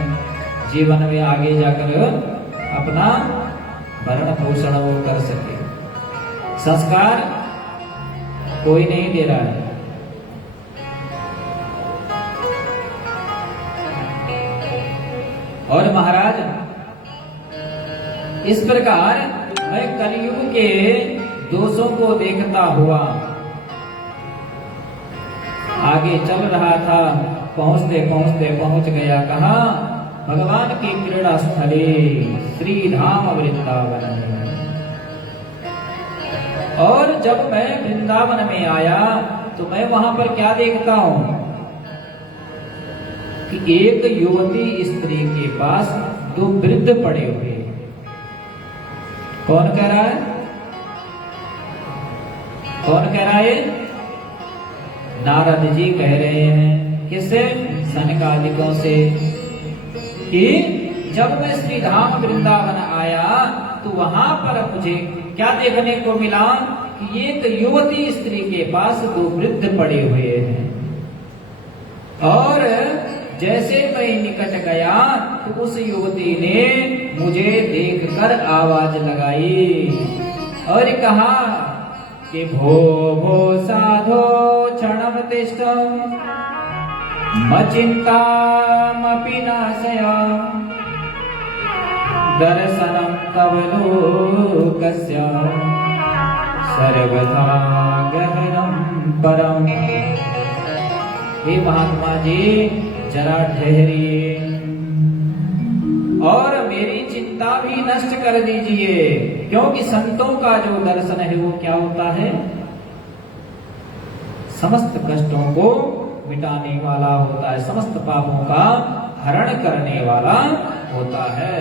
जीवन में आगे जाकर अपना भरण पोषण वो कर सके। संस्कार कोई नहीं दे रहा है। और महाराज, इस प्रकार मैं कलयुग के दोषों को देखता हुआ आगे चल रहा था। पहुंचते पहुंचते पहुंच गया कहा, भगवान की क्रीड़ा स्थले श्री धाम वृंदावन में। और जब मैं वृंदावन में आया तो मैं वहां पर क्या देखता हूं कि एक युवती स्त्री के पास दो वृद्ध पड़े हुए। कौन कह रहा है? कौन कह रहा है? नारद जी कह रहे हैं। किससे? सनकादिकों से कि जब मैं श्री धाम वृंदावन आया तो वहां पर मुझे क्या देखने को मिला कि एक युवती स्त्री के पास दो वृद्ध पड़े हुए हैं। और जैसे मैं निकट गया तो उस युवती ने मुझे देखकर आवाज लगाई और कहा कि भो भो साधो क्षणम तिष्ठ मचिंतामपि नाशय दर्शनम तव लोकस्य सर्वथा गहनम परम। हे महात्मा जी, जरा ठहरिए और मेरी चिंता भी नष्ट कर दीजिए, क्योंकि संतों का जो दर्शन है वो क्या होता है? समस्त कष्टों को मिटाने वाला होता है, समस्त पापों का हरण करने वाला होता है।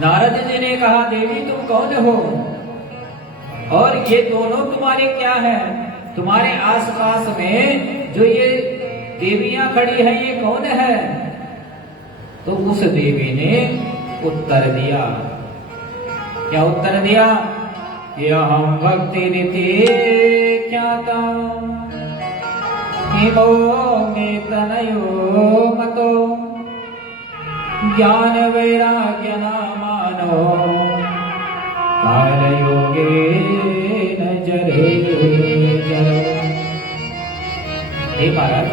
नारद जी ने कहा, देवी तुम कौन हो और ये दोनों तुम्हारे क्या है? तुम्हारे आसपास में जो ये देवियां खड़ी हैं ये कौन है? तो उस देवी ने उत्तर दिया। क्या उत्तर दिया? कि अहम भक्ति रीति ख्याता हिमो में तनयो मतो ज्ञान वैराग्य नामानो काल योगे न जरे जरो। हे महाराज,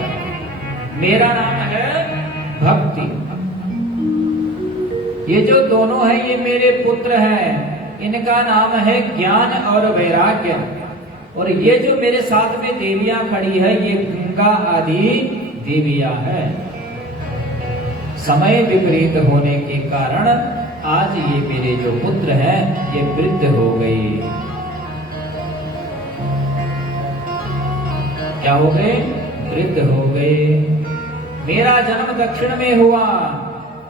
मेरा नाम है भक्ति। ये जो दोनों हैं ये मेरे पुत्र हैं, इनका नाम है ज्ञान और वैराग्य। और ये जो मेरे साथ में देवियां खड़ी है ये गंगा आदि देवियां हैं। समय विपरीत होने के कारण आज ये मेरे जो पुत्र हैं ये वृद्ध हो गए। क्या हो गए? वृद्ध हो गए। मेरा जन्म दक्षिण में हुआ,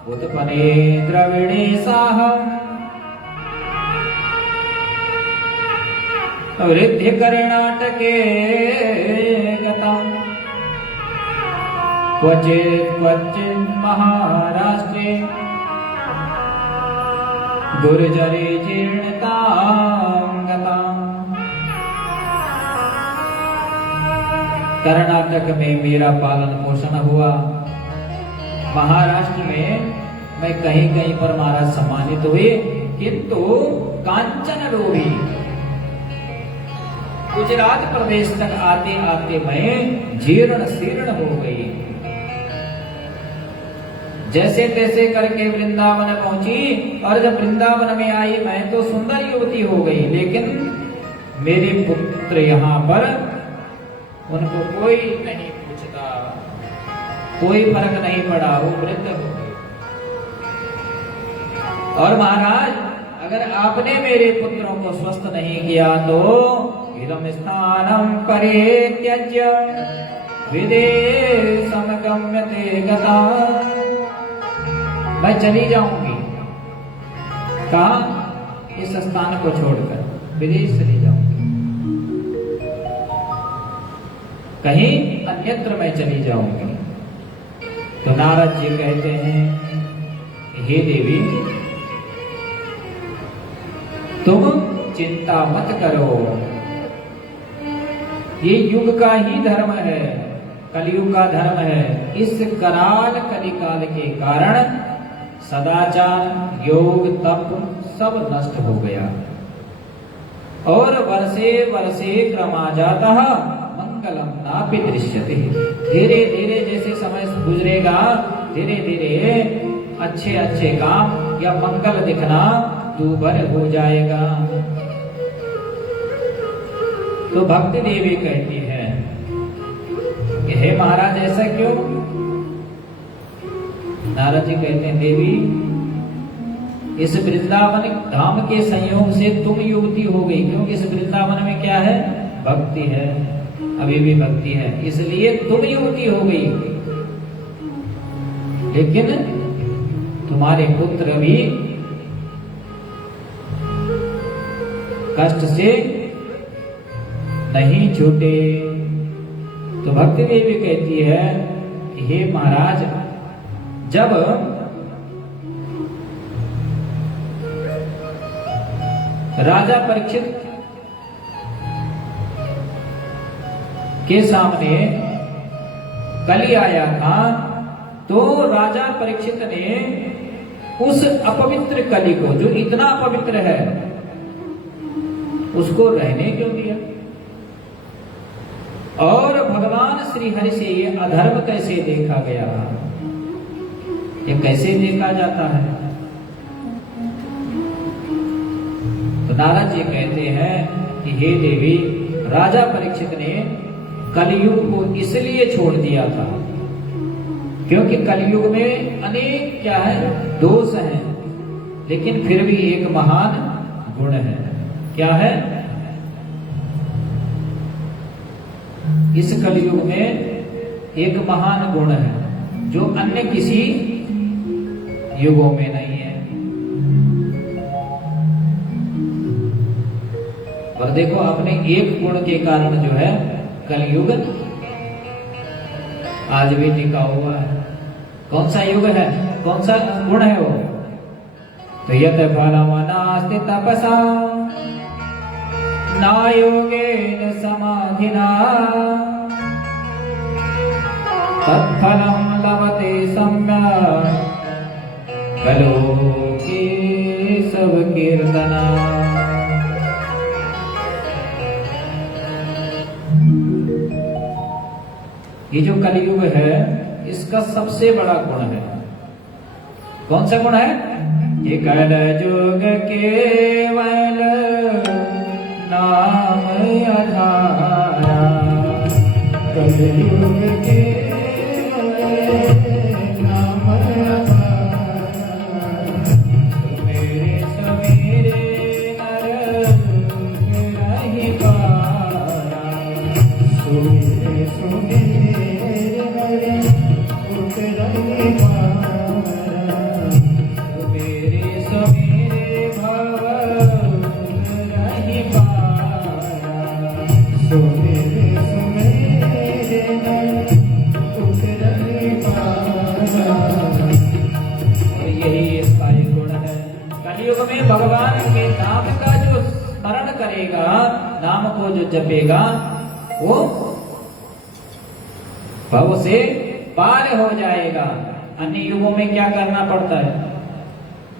उत्पन्ने द्रविणे साहम, वृद्धि कर्णाटके गतम्, क्वचित् क्वचित् महाराष्ट्रे गुर्जरे जीर्णतां गताम्। कर्नाटक में मेरा पालन पोषण हुआ, महाराष्ट्र में मैं कहीं कहीं पर महाराज सम्मानित हुए, किंतु कांचन लोभी गुजरात प्रदेश तक आते आते मैं जीर्ण शीर्ण हो गई। जैसे तैसे करके वृंदावन पहुंची, और जब वृंदावन में आई मैं तो सुंदर युवती हो गई, लेकिन मेरे पुत्र यहाँ पर उनको कोई नहीं पूछता, कोई फर्क नहीं पड़ा, वो वृद्ध हो गए। और महाराज अगर आपने मेरे पुत्रों को स्वस्थ नहीं किया तो इदं स्थानं परित्यज्य विदेशं गम्यते गता, मैं चली जाऊंगी। कहा? इस स्थान को छोड़कर विदेश चली जाऊंगी, कहीं अन्यत्र मैं चली जाऊंगी। तो नारद जी कहते हैं, हे देवी तुम चिंता मत करो, ये युग का ही धर्म है, कलयुग का धर्म है। इस कराल कलिकाल के कारण सदाचार योग तप सब नष्ट हो गया, और वर्षे वर्षे क्रमाजातः मंगलम नापि दृश्यते। धीरे धीरे जैसे समय गुजरेगा, धीरे धीरे अच्छे अच्छे काम या मंगल दिखना दूभर हो जाएगा। तो भक्ति देवी कहती है कि हे महाराज ऐसा क्यों? नारद जी कहते हैं, देवी इस वृंदावन धाम के संयोग से तुम युवती हो गई, क्योंकि इस वृंदावन में क्या है? भक्ति है, अभी भी भक्ति है, इसलिए तुम युवती हो गई। लेकिन तुम्हारे पुत्र भी कष्ट से नहीं छूटे। तो भक्ति देवी कहती है कि हे महाराज, जब राजा परीक्षित के सामने कली आया था, तो राजा परीक्षित ने उस अपवित्र कली को, जो इतना अपवित्र है, उसको रहने क्यों दिया? और भगवान श्री हरि से ये अधर्म कैसे देखा गया? ये कैसे देखा जाता है? तो नारद जी कहते हैं कि हे देवी, राजा परीक्षित ने कलयुग को इसलिए छोड़ दिया था क्योंकि कलयुग में अनेक क्या है? दोष हैं, लेकिन फिर भी एक महान गुण है। क्या है? इस कलयुग में एक महान गुण है जो अन्य किसी युगों में नहीं है। और देखो, अपने एक गुण के कारण जो है कलयुग आज भी टिका हुआ है। कौन सा युग है? कौन सा गुण है वो? तो यत फलमनास्ति तपसा न योगेन समाधिना तत्फलं लभते सम्यक् कलो केशव कीर्तना। ये जो कलयुग है, इसका सबसे बड़ा गुण है। कौन सा गुण है? ये कल युग केवल नाम आधारा, कलयुग केवल कलयुग में भगवान के नाम का जो स्मरण करेगा, नाम को जो जपेगा, वो भव से पार हो जाएगा। अन्य युगों में क्या करना पड़ता है?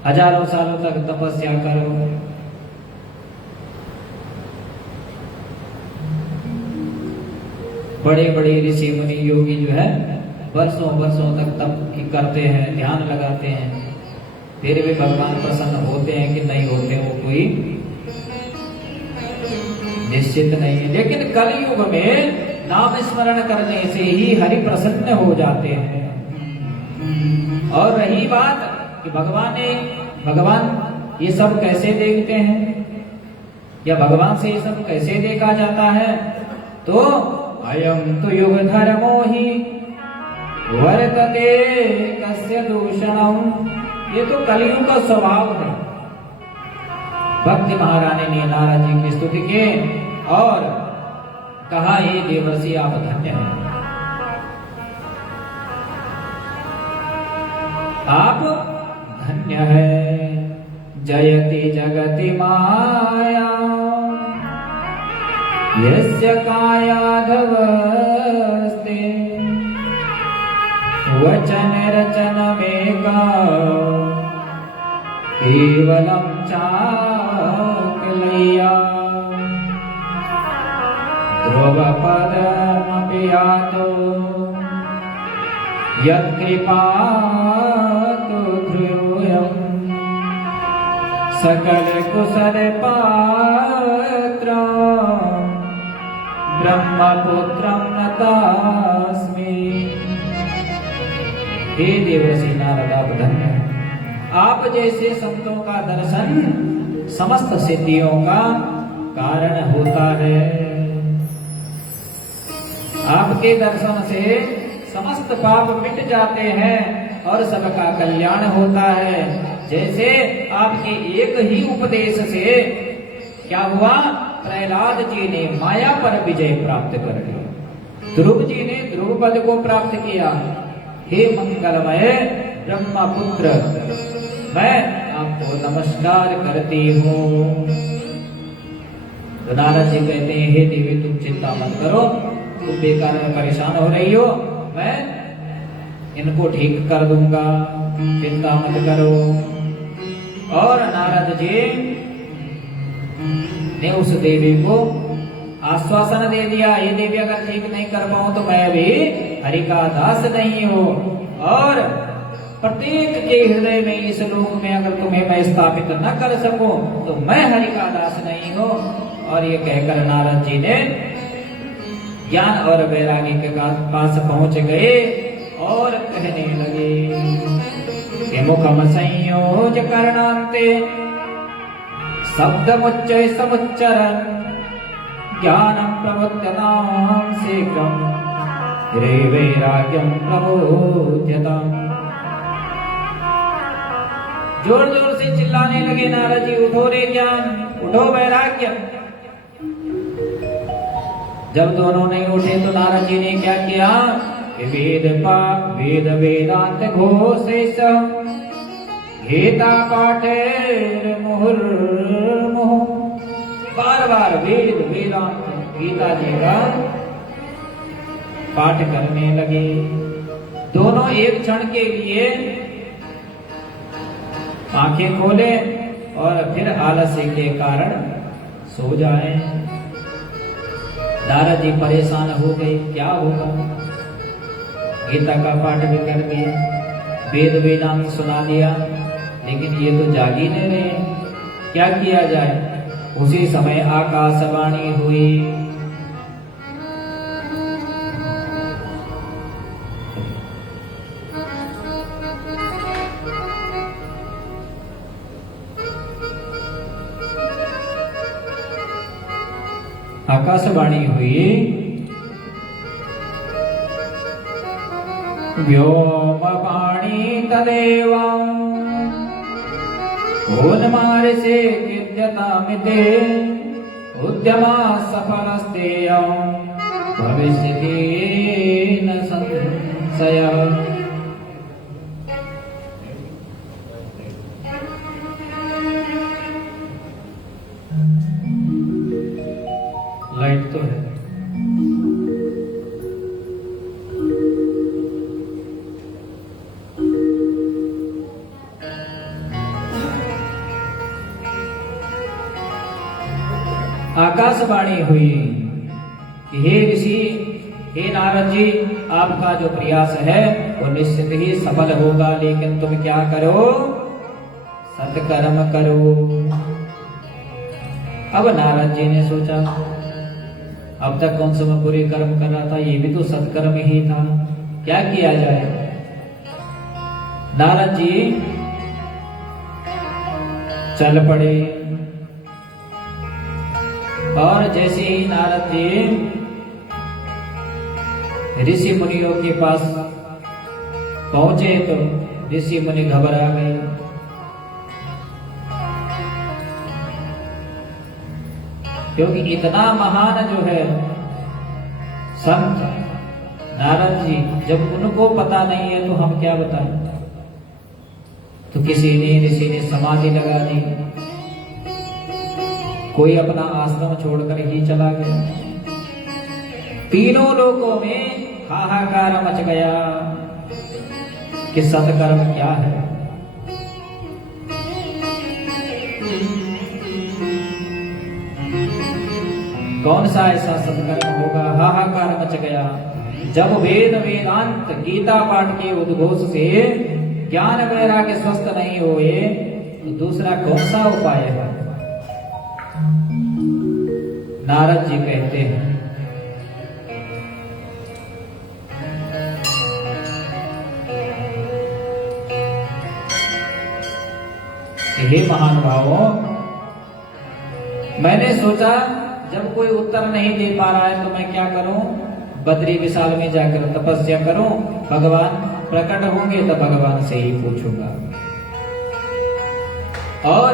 हजारों सालों तक तपस्या करो, बड़े बड़े ऋषि मुनि योगी जो है वर्षों वर्षों तक तप करते हैं, ध्यान लगाते हैं, फिर भी भगवान प्रसन्न होते हैं कि नहीं होते, वो कोई निश्चित नहीं है। लेकिन कलयुग में नाम स्मरण करने से ही हरि प्रसन्न हो जाते हैं। और रही बात कि भगवान ये सब कैसे देखते हैं, या भगवान से ये सब कैसे देखा जाता है, तो अयं तु युग धर्मो ही वर्तते कस्य दूषणम, ये तो कलयुग का स्वभाव है। भक्ति महारानी ने नारद जी की स्तुति की और कहा, हे देवर्षि आप धन्य हैं, आप धन्य है। जयति जगति माया यस्य कायाधवस्ते, वचन रचन में का केवलम चाकलया, ध्रुव पदमपि यातो यत्कृपातु ध्रुवम्, सकल कुशल पात्रम् ब्रह्मपुत्रं नतास्मि। हे देवर्षि नारद आप धन्य हैं, आप जैसे संतों का दर्शन समस्त सिद्धियों का कारण होता है। आपके दर्शन से समस्त पाप मिट जाते हैं और सबका कल्याण होता है। जैसे आपके एक ही उपदेश से क्या हुआ, प्रहलाद जी ने माया पर विजय प्राप्त कर लिया, ध्रुव जी ने ध्रुव पद को प्राप्त किया। हे मंगलमय ब्रह्मपुत्र, मैं आपको नमस्कार करती हूँ। तो नारद जी कहते हैं, हे देवी तुम चिंता मत करो, तुम बेकार परेशान हो रही हो, मैं इनको ठीक कर दूंगा, चिंता मत करो। और नारद जी ने उस देवी को आश्वासन दे दिया, ये देवी अगर ठीक नहीं कर पाऊं तो मैं भी हरि का दास नहीं हूं, और प्रत्येक के हृदय में इस लोक में अगर तुम्हें मैं स्थापित न कर सकूं तो मैं हरि का दास नहीं हूं। और ये कहकर नारद जी ने ज्ञान और वैरागी के पास पहुंच गए और कहने लगे, मुखम संयोज करणांते शब्दमुच्चय समुच्चरन् ज्ञानम प्रबोध्यतां शीघ्रं रे वैराग्यम प्रबोध्यताम्। जोर जोर से चिल्लाने लगे नारद जी, उठो रे ज्ञान, उठो वैराग्य। जब दोनों नहीं उठे तो नारद जी ने क्या किया, वेद वेदांत घोषेश गीता पाठेर मुहुर्मुहु, बार बार वेद वेदांत गीता जी का पाठ करने लगे। दोनों एक क्षण के लिए आंखें खोले और फिर आलस्य के कारण सो जाए। नारद जी परेशान हो गए, क्या होगा, गीता का पाठ भी कर दिया, वेद वेदांत सुना दिया, लेकिन ये तो जाग ही नहीं रहे, क्या किया जाए। उसी समय आकाशवाणी हुई, आकाशवाणी हुई, व्योमपाणी तदेव उन्मार्षे विद्यतामिते उद्यमा सफलस्तेय भविष्यति न संशयः। आकाशवाणी हुई कि हे ऋषि, हे नारद जी, आपका जो प्रयास है वो निश्चित ही सफल होगा, लेकिन तुम क्या करो, सत्कर्म करो। अब नारद जी ने सोचा, अब तक कौन सा मैं बुरे कर्म कर रहा था, ये भी तो सत्कर्म ही था, क्या किया जाए। नारद जी चल पड़े और जैसे ही नारद जी ऋषि मुनियों के पास पहुंचे तो ऋषि मुनि घबरा गए। क्योंकि इतना महान जो है संत नारद जी, जब उनको पता नहीं है तो हम क्या बताएं। तो किसी ने ऋषि ने समाधि लगा दी, कोई अपना आश्रम छोड़कर ही चला गया। तीनों लोगों में हाहाकार मच गया कि सत्कर्म क्या है। कौन सा ऐसा सत्कर्म होगा, हाहाकार मच गया। जब वेद वेदांत गीता पाठ के उद्घोष से ज्ञान वैराग्य स्वस्थ नहीं हुए तो दूसरा कौन सा उपाय है। नारद जी कहते हैं, हे महानुभावों, मैंने सोचा जब कोई उत्तर नहीं दे पा रहा है तो मैं क्या करूं, बद्री विशाल में जाकर तपस्या करूं, भगवान प्रकट होंगे तो भगवान से ही पूछूंगा। और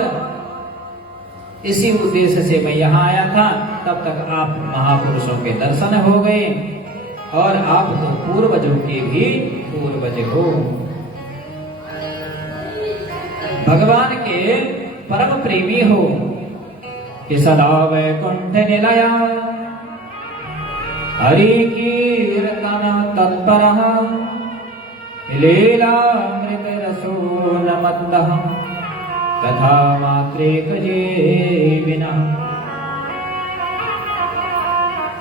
इसी उद्देश्य से मैं यहाँ आया था। तब तक आप महापुरुषों के दर्शन हो गए और आप तो पूर्वजों के भी पूर्वज हो। भगवान के परम प्रेमी हो कि सदा वैकुंठ निलया हरि कीर्तन तत्पर लीलामृत रसो नमत्तः कथा मात्रे जीविना।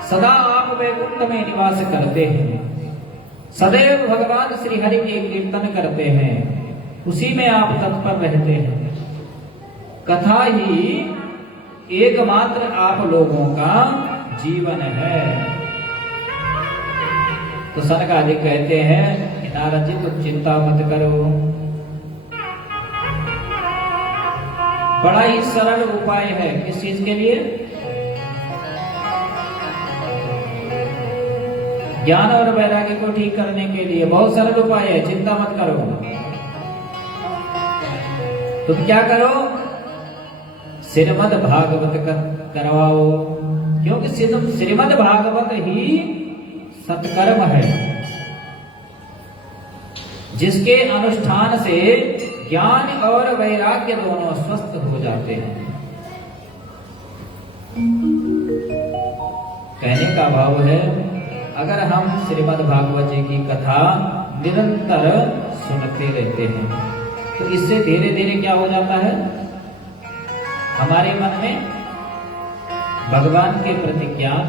सदा आप वैकुंठ में निवास करते हैं, सदैव भगवान श्री हरि के कीर्तन करते हैं, उसी में आप तत्पर रहते हैं। कथा ही एकमात्र आप लोगों का जीवन है। तो सनकादिक कहते हैं, नारद जी तुम चिंता मत करो, बड़ा ही सरल उपाय है। किस चीज के लिए? ज्ञान और वैराग्य को ठीक करने के लिए बहुत सरल उपाय है, चिंता मत करो। तुम क्या करो, श्रीमद् भागवत करवाओ, क्योंकि श्रीमद् भागवत ही सत्कर्म है, जिसके अनुष्ठान से ज्ञान और वैराग्य दोनों स्वस्थ हो जाते हैं। कहने का भाव है, अगर हम श्रीमद् भागवत जी की कथा निरंतर सुनते रहते हैं तो इससे धीरे धीरे क्या हो जाता है, हमारे मन में भगवान के प्रति ज्ञान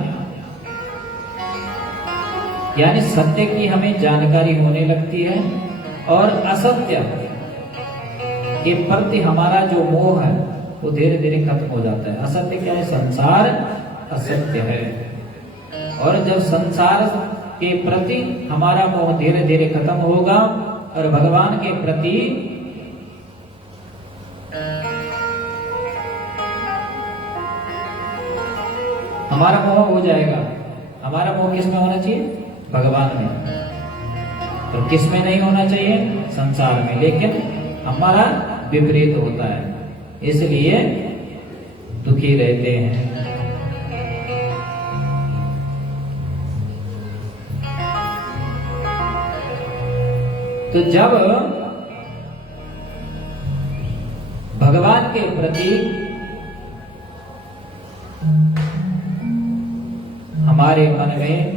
यानी सत्य की हमें जानकारी होने लगती है और असत्य के प्रति हमारा जो मोह है वो धीरे धीरे खत्म हो जाता है। असत्य क्या है? संसार असत्य है। और जब संसार के प्रति हमारा मोह धीरे धीरे खत्म होगा और भगवान के प्रति हमारा मोह हो जाएगा। हमारा मोह किस में होना चाहिए? भगवान में। तो किस में नहीं होना चाहिए? संसार में। लेकिन हमारा विपरीत होता है, इसलिए दुखी रहते हैं। तो जब भगवान के प्रति हमारे मन में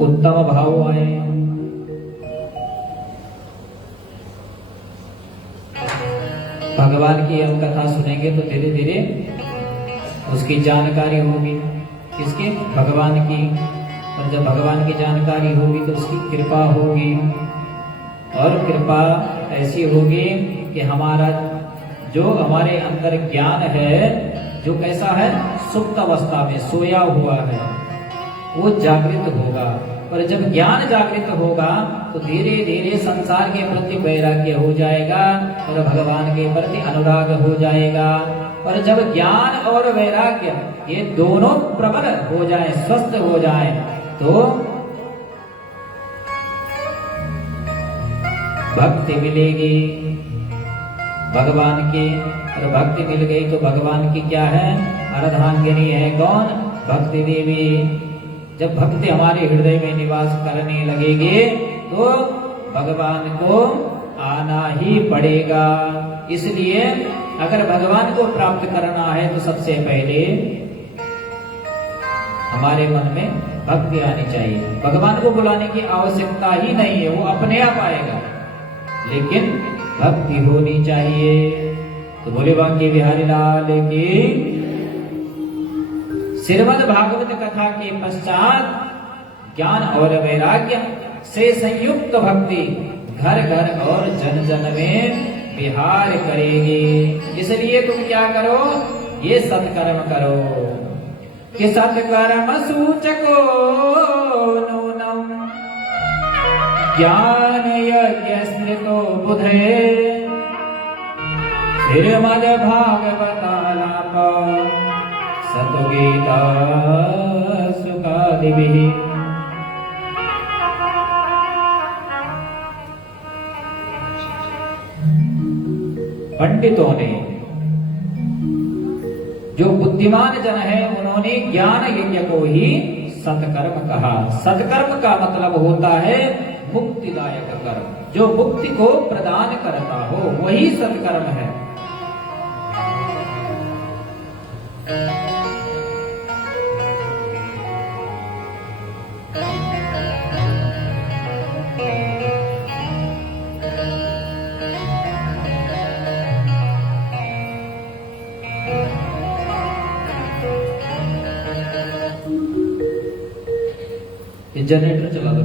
उत्तम भाव आए, भगवान की हम कथा सुनेंगे तो धीरे धीरे उसकी जानकारी होगी, किसके? भगवान की। और जब भगवान की जानकारी होगी तो उसकी कृपा होगी, और कृपा ऐसी होगी कि हमारे अंदर ज्ञान है, जो कैसा है? सुप्त अवस्था में सोया हुआ है, वो जागृत होगा। और जब ज्ञान जागृत होगा तो धीरे धीरे संसार के प्रति वैराग्य हो जाएगा और भगवान के प्रति अनुराग हो जाएगा। और जब ज्ञान और वैराग्य ये दोनों प्रबल हो जाए, स्वस्थ हो जाए, तो भक्ति मिलेगी भगवान की। और भक्ति मिल गई तो भगवान की क्या है? अर्धांगिनी है। कौन? भक्ति देवी। जब भक्ति हमारे हृदय में निवास करने लगेगी तो भगवान को आना ही पड़ेगा। इसलिए अगर भगवान को प्राप्त करना है तो सबसे पहले हमारे मन में भक्ति आनी चाहिए। भगवान को बुलाने की आवश्यकता ही नहीं है, वो अपने आप आएगा, लेकिन भक्ति होनी चाहिए। तो बोले बांके बिहारी लाल की। श्रीमद् भागवत कथा के पश्चात ज्ञान और वैराग्य से संयुक्त भक्ति घर घर और जन जन में विहार करेगी। इसलिए तुम क्या करो? ये सत्कर्म करो कि सत्कर्म सूचको नूनम ज्ञान यज्ञ स्मृतो बुधे श्रीमद् भागवतालाप सतुगीता सुखादिभिः। पंडितों ने, जो बुद्धिमान जन है, उन्होंने ज्ञान यज्ञ को ही सत्कर्म कहा। सत्कर्म का मतलब होता है मुक्तिदायक कर्म, जो मुक्ति को प्रदान करता हो, वही सत्कर्म है। जनरेटर चला दो।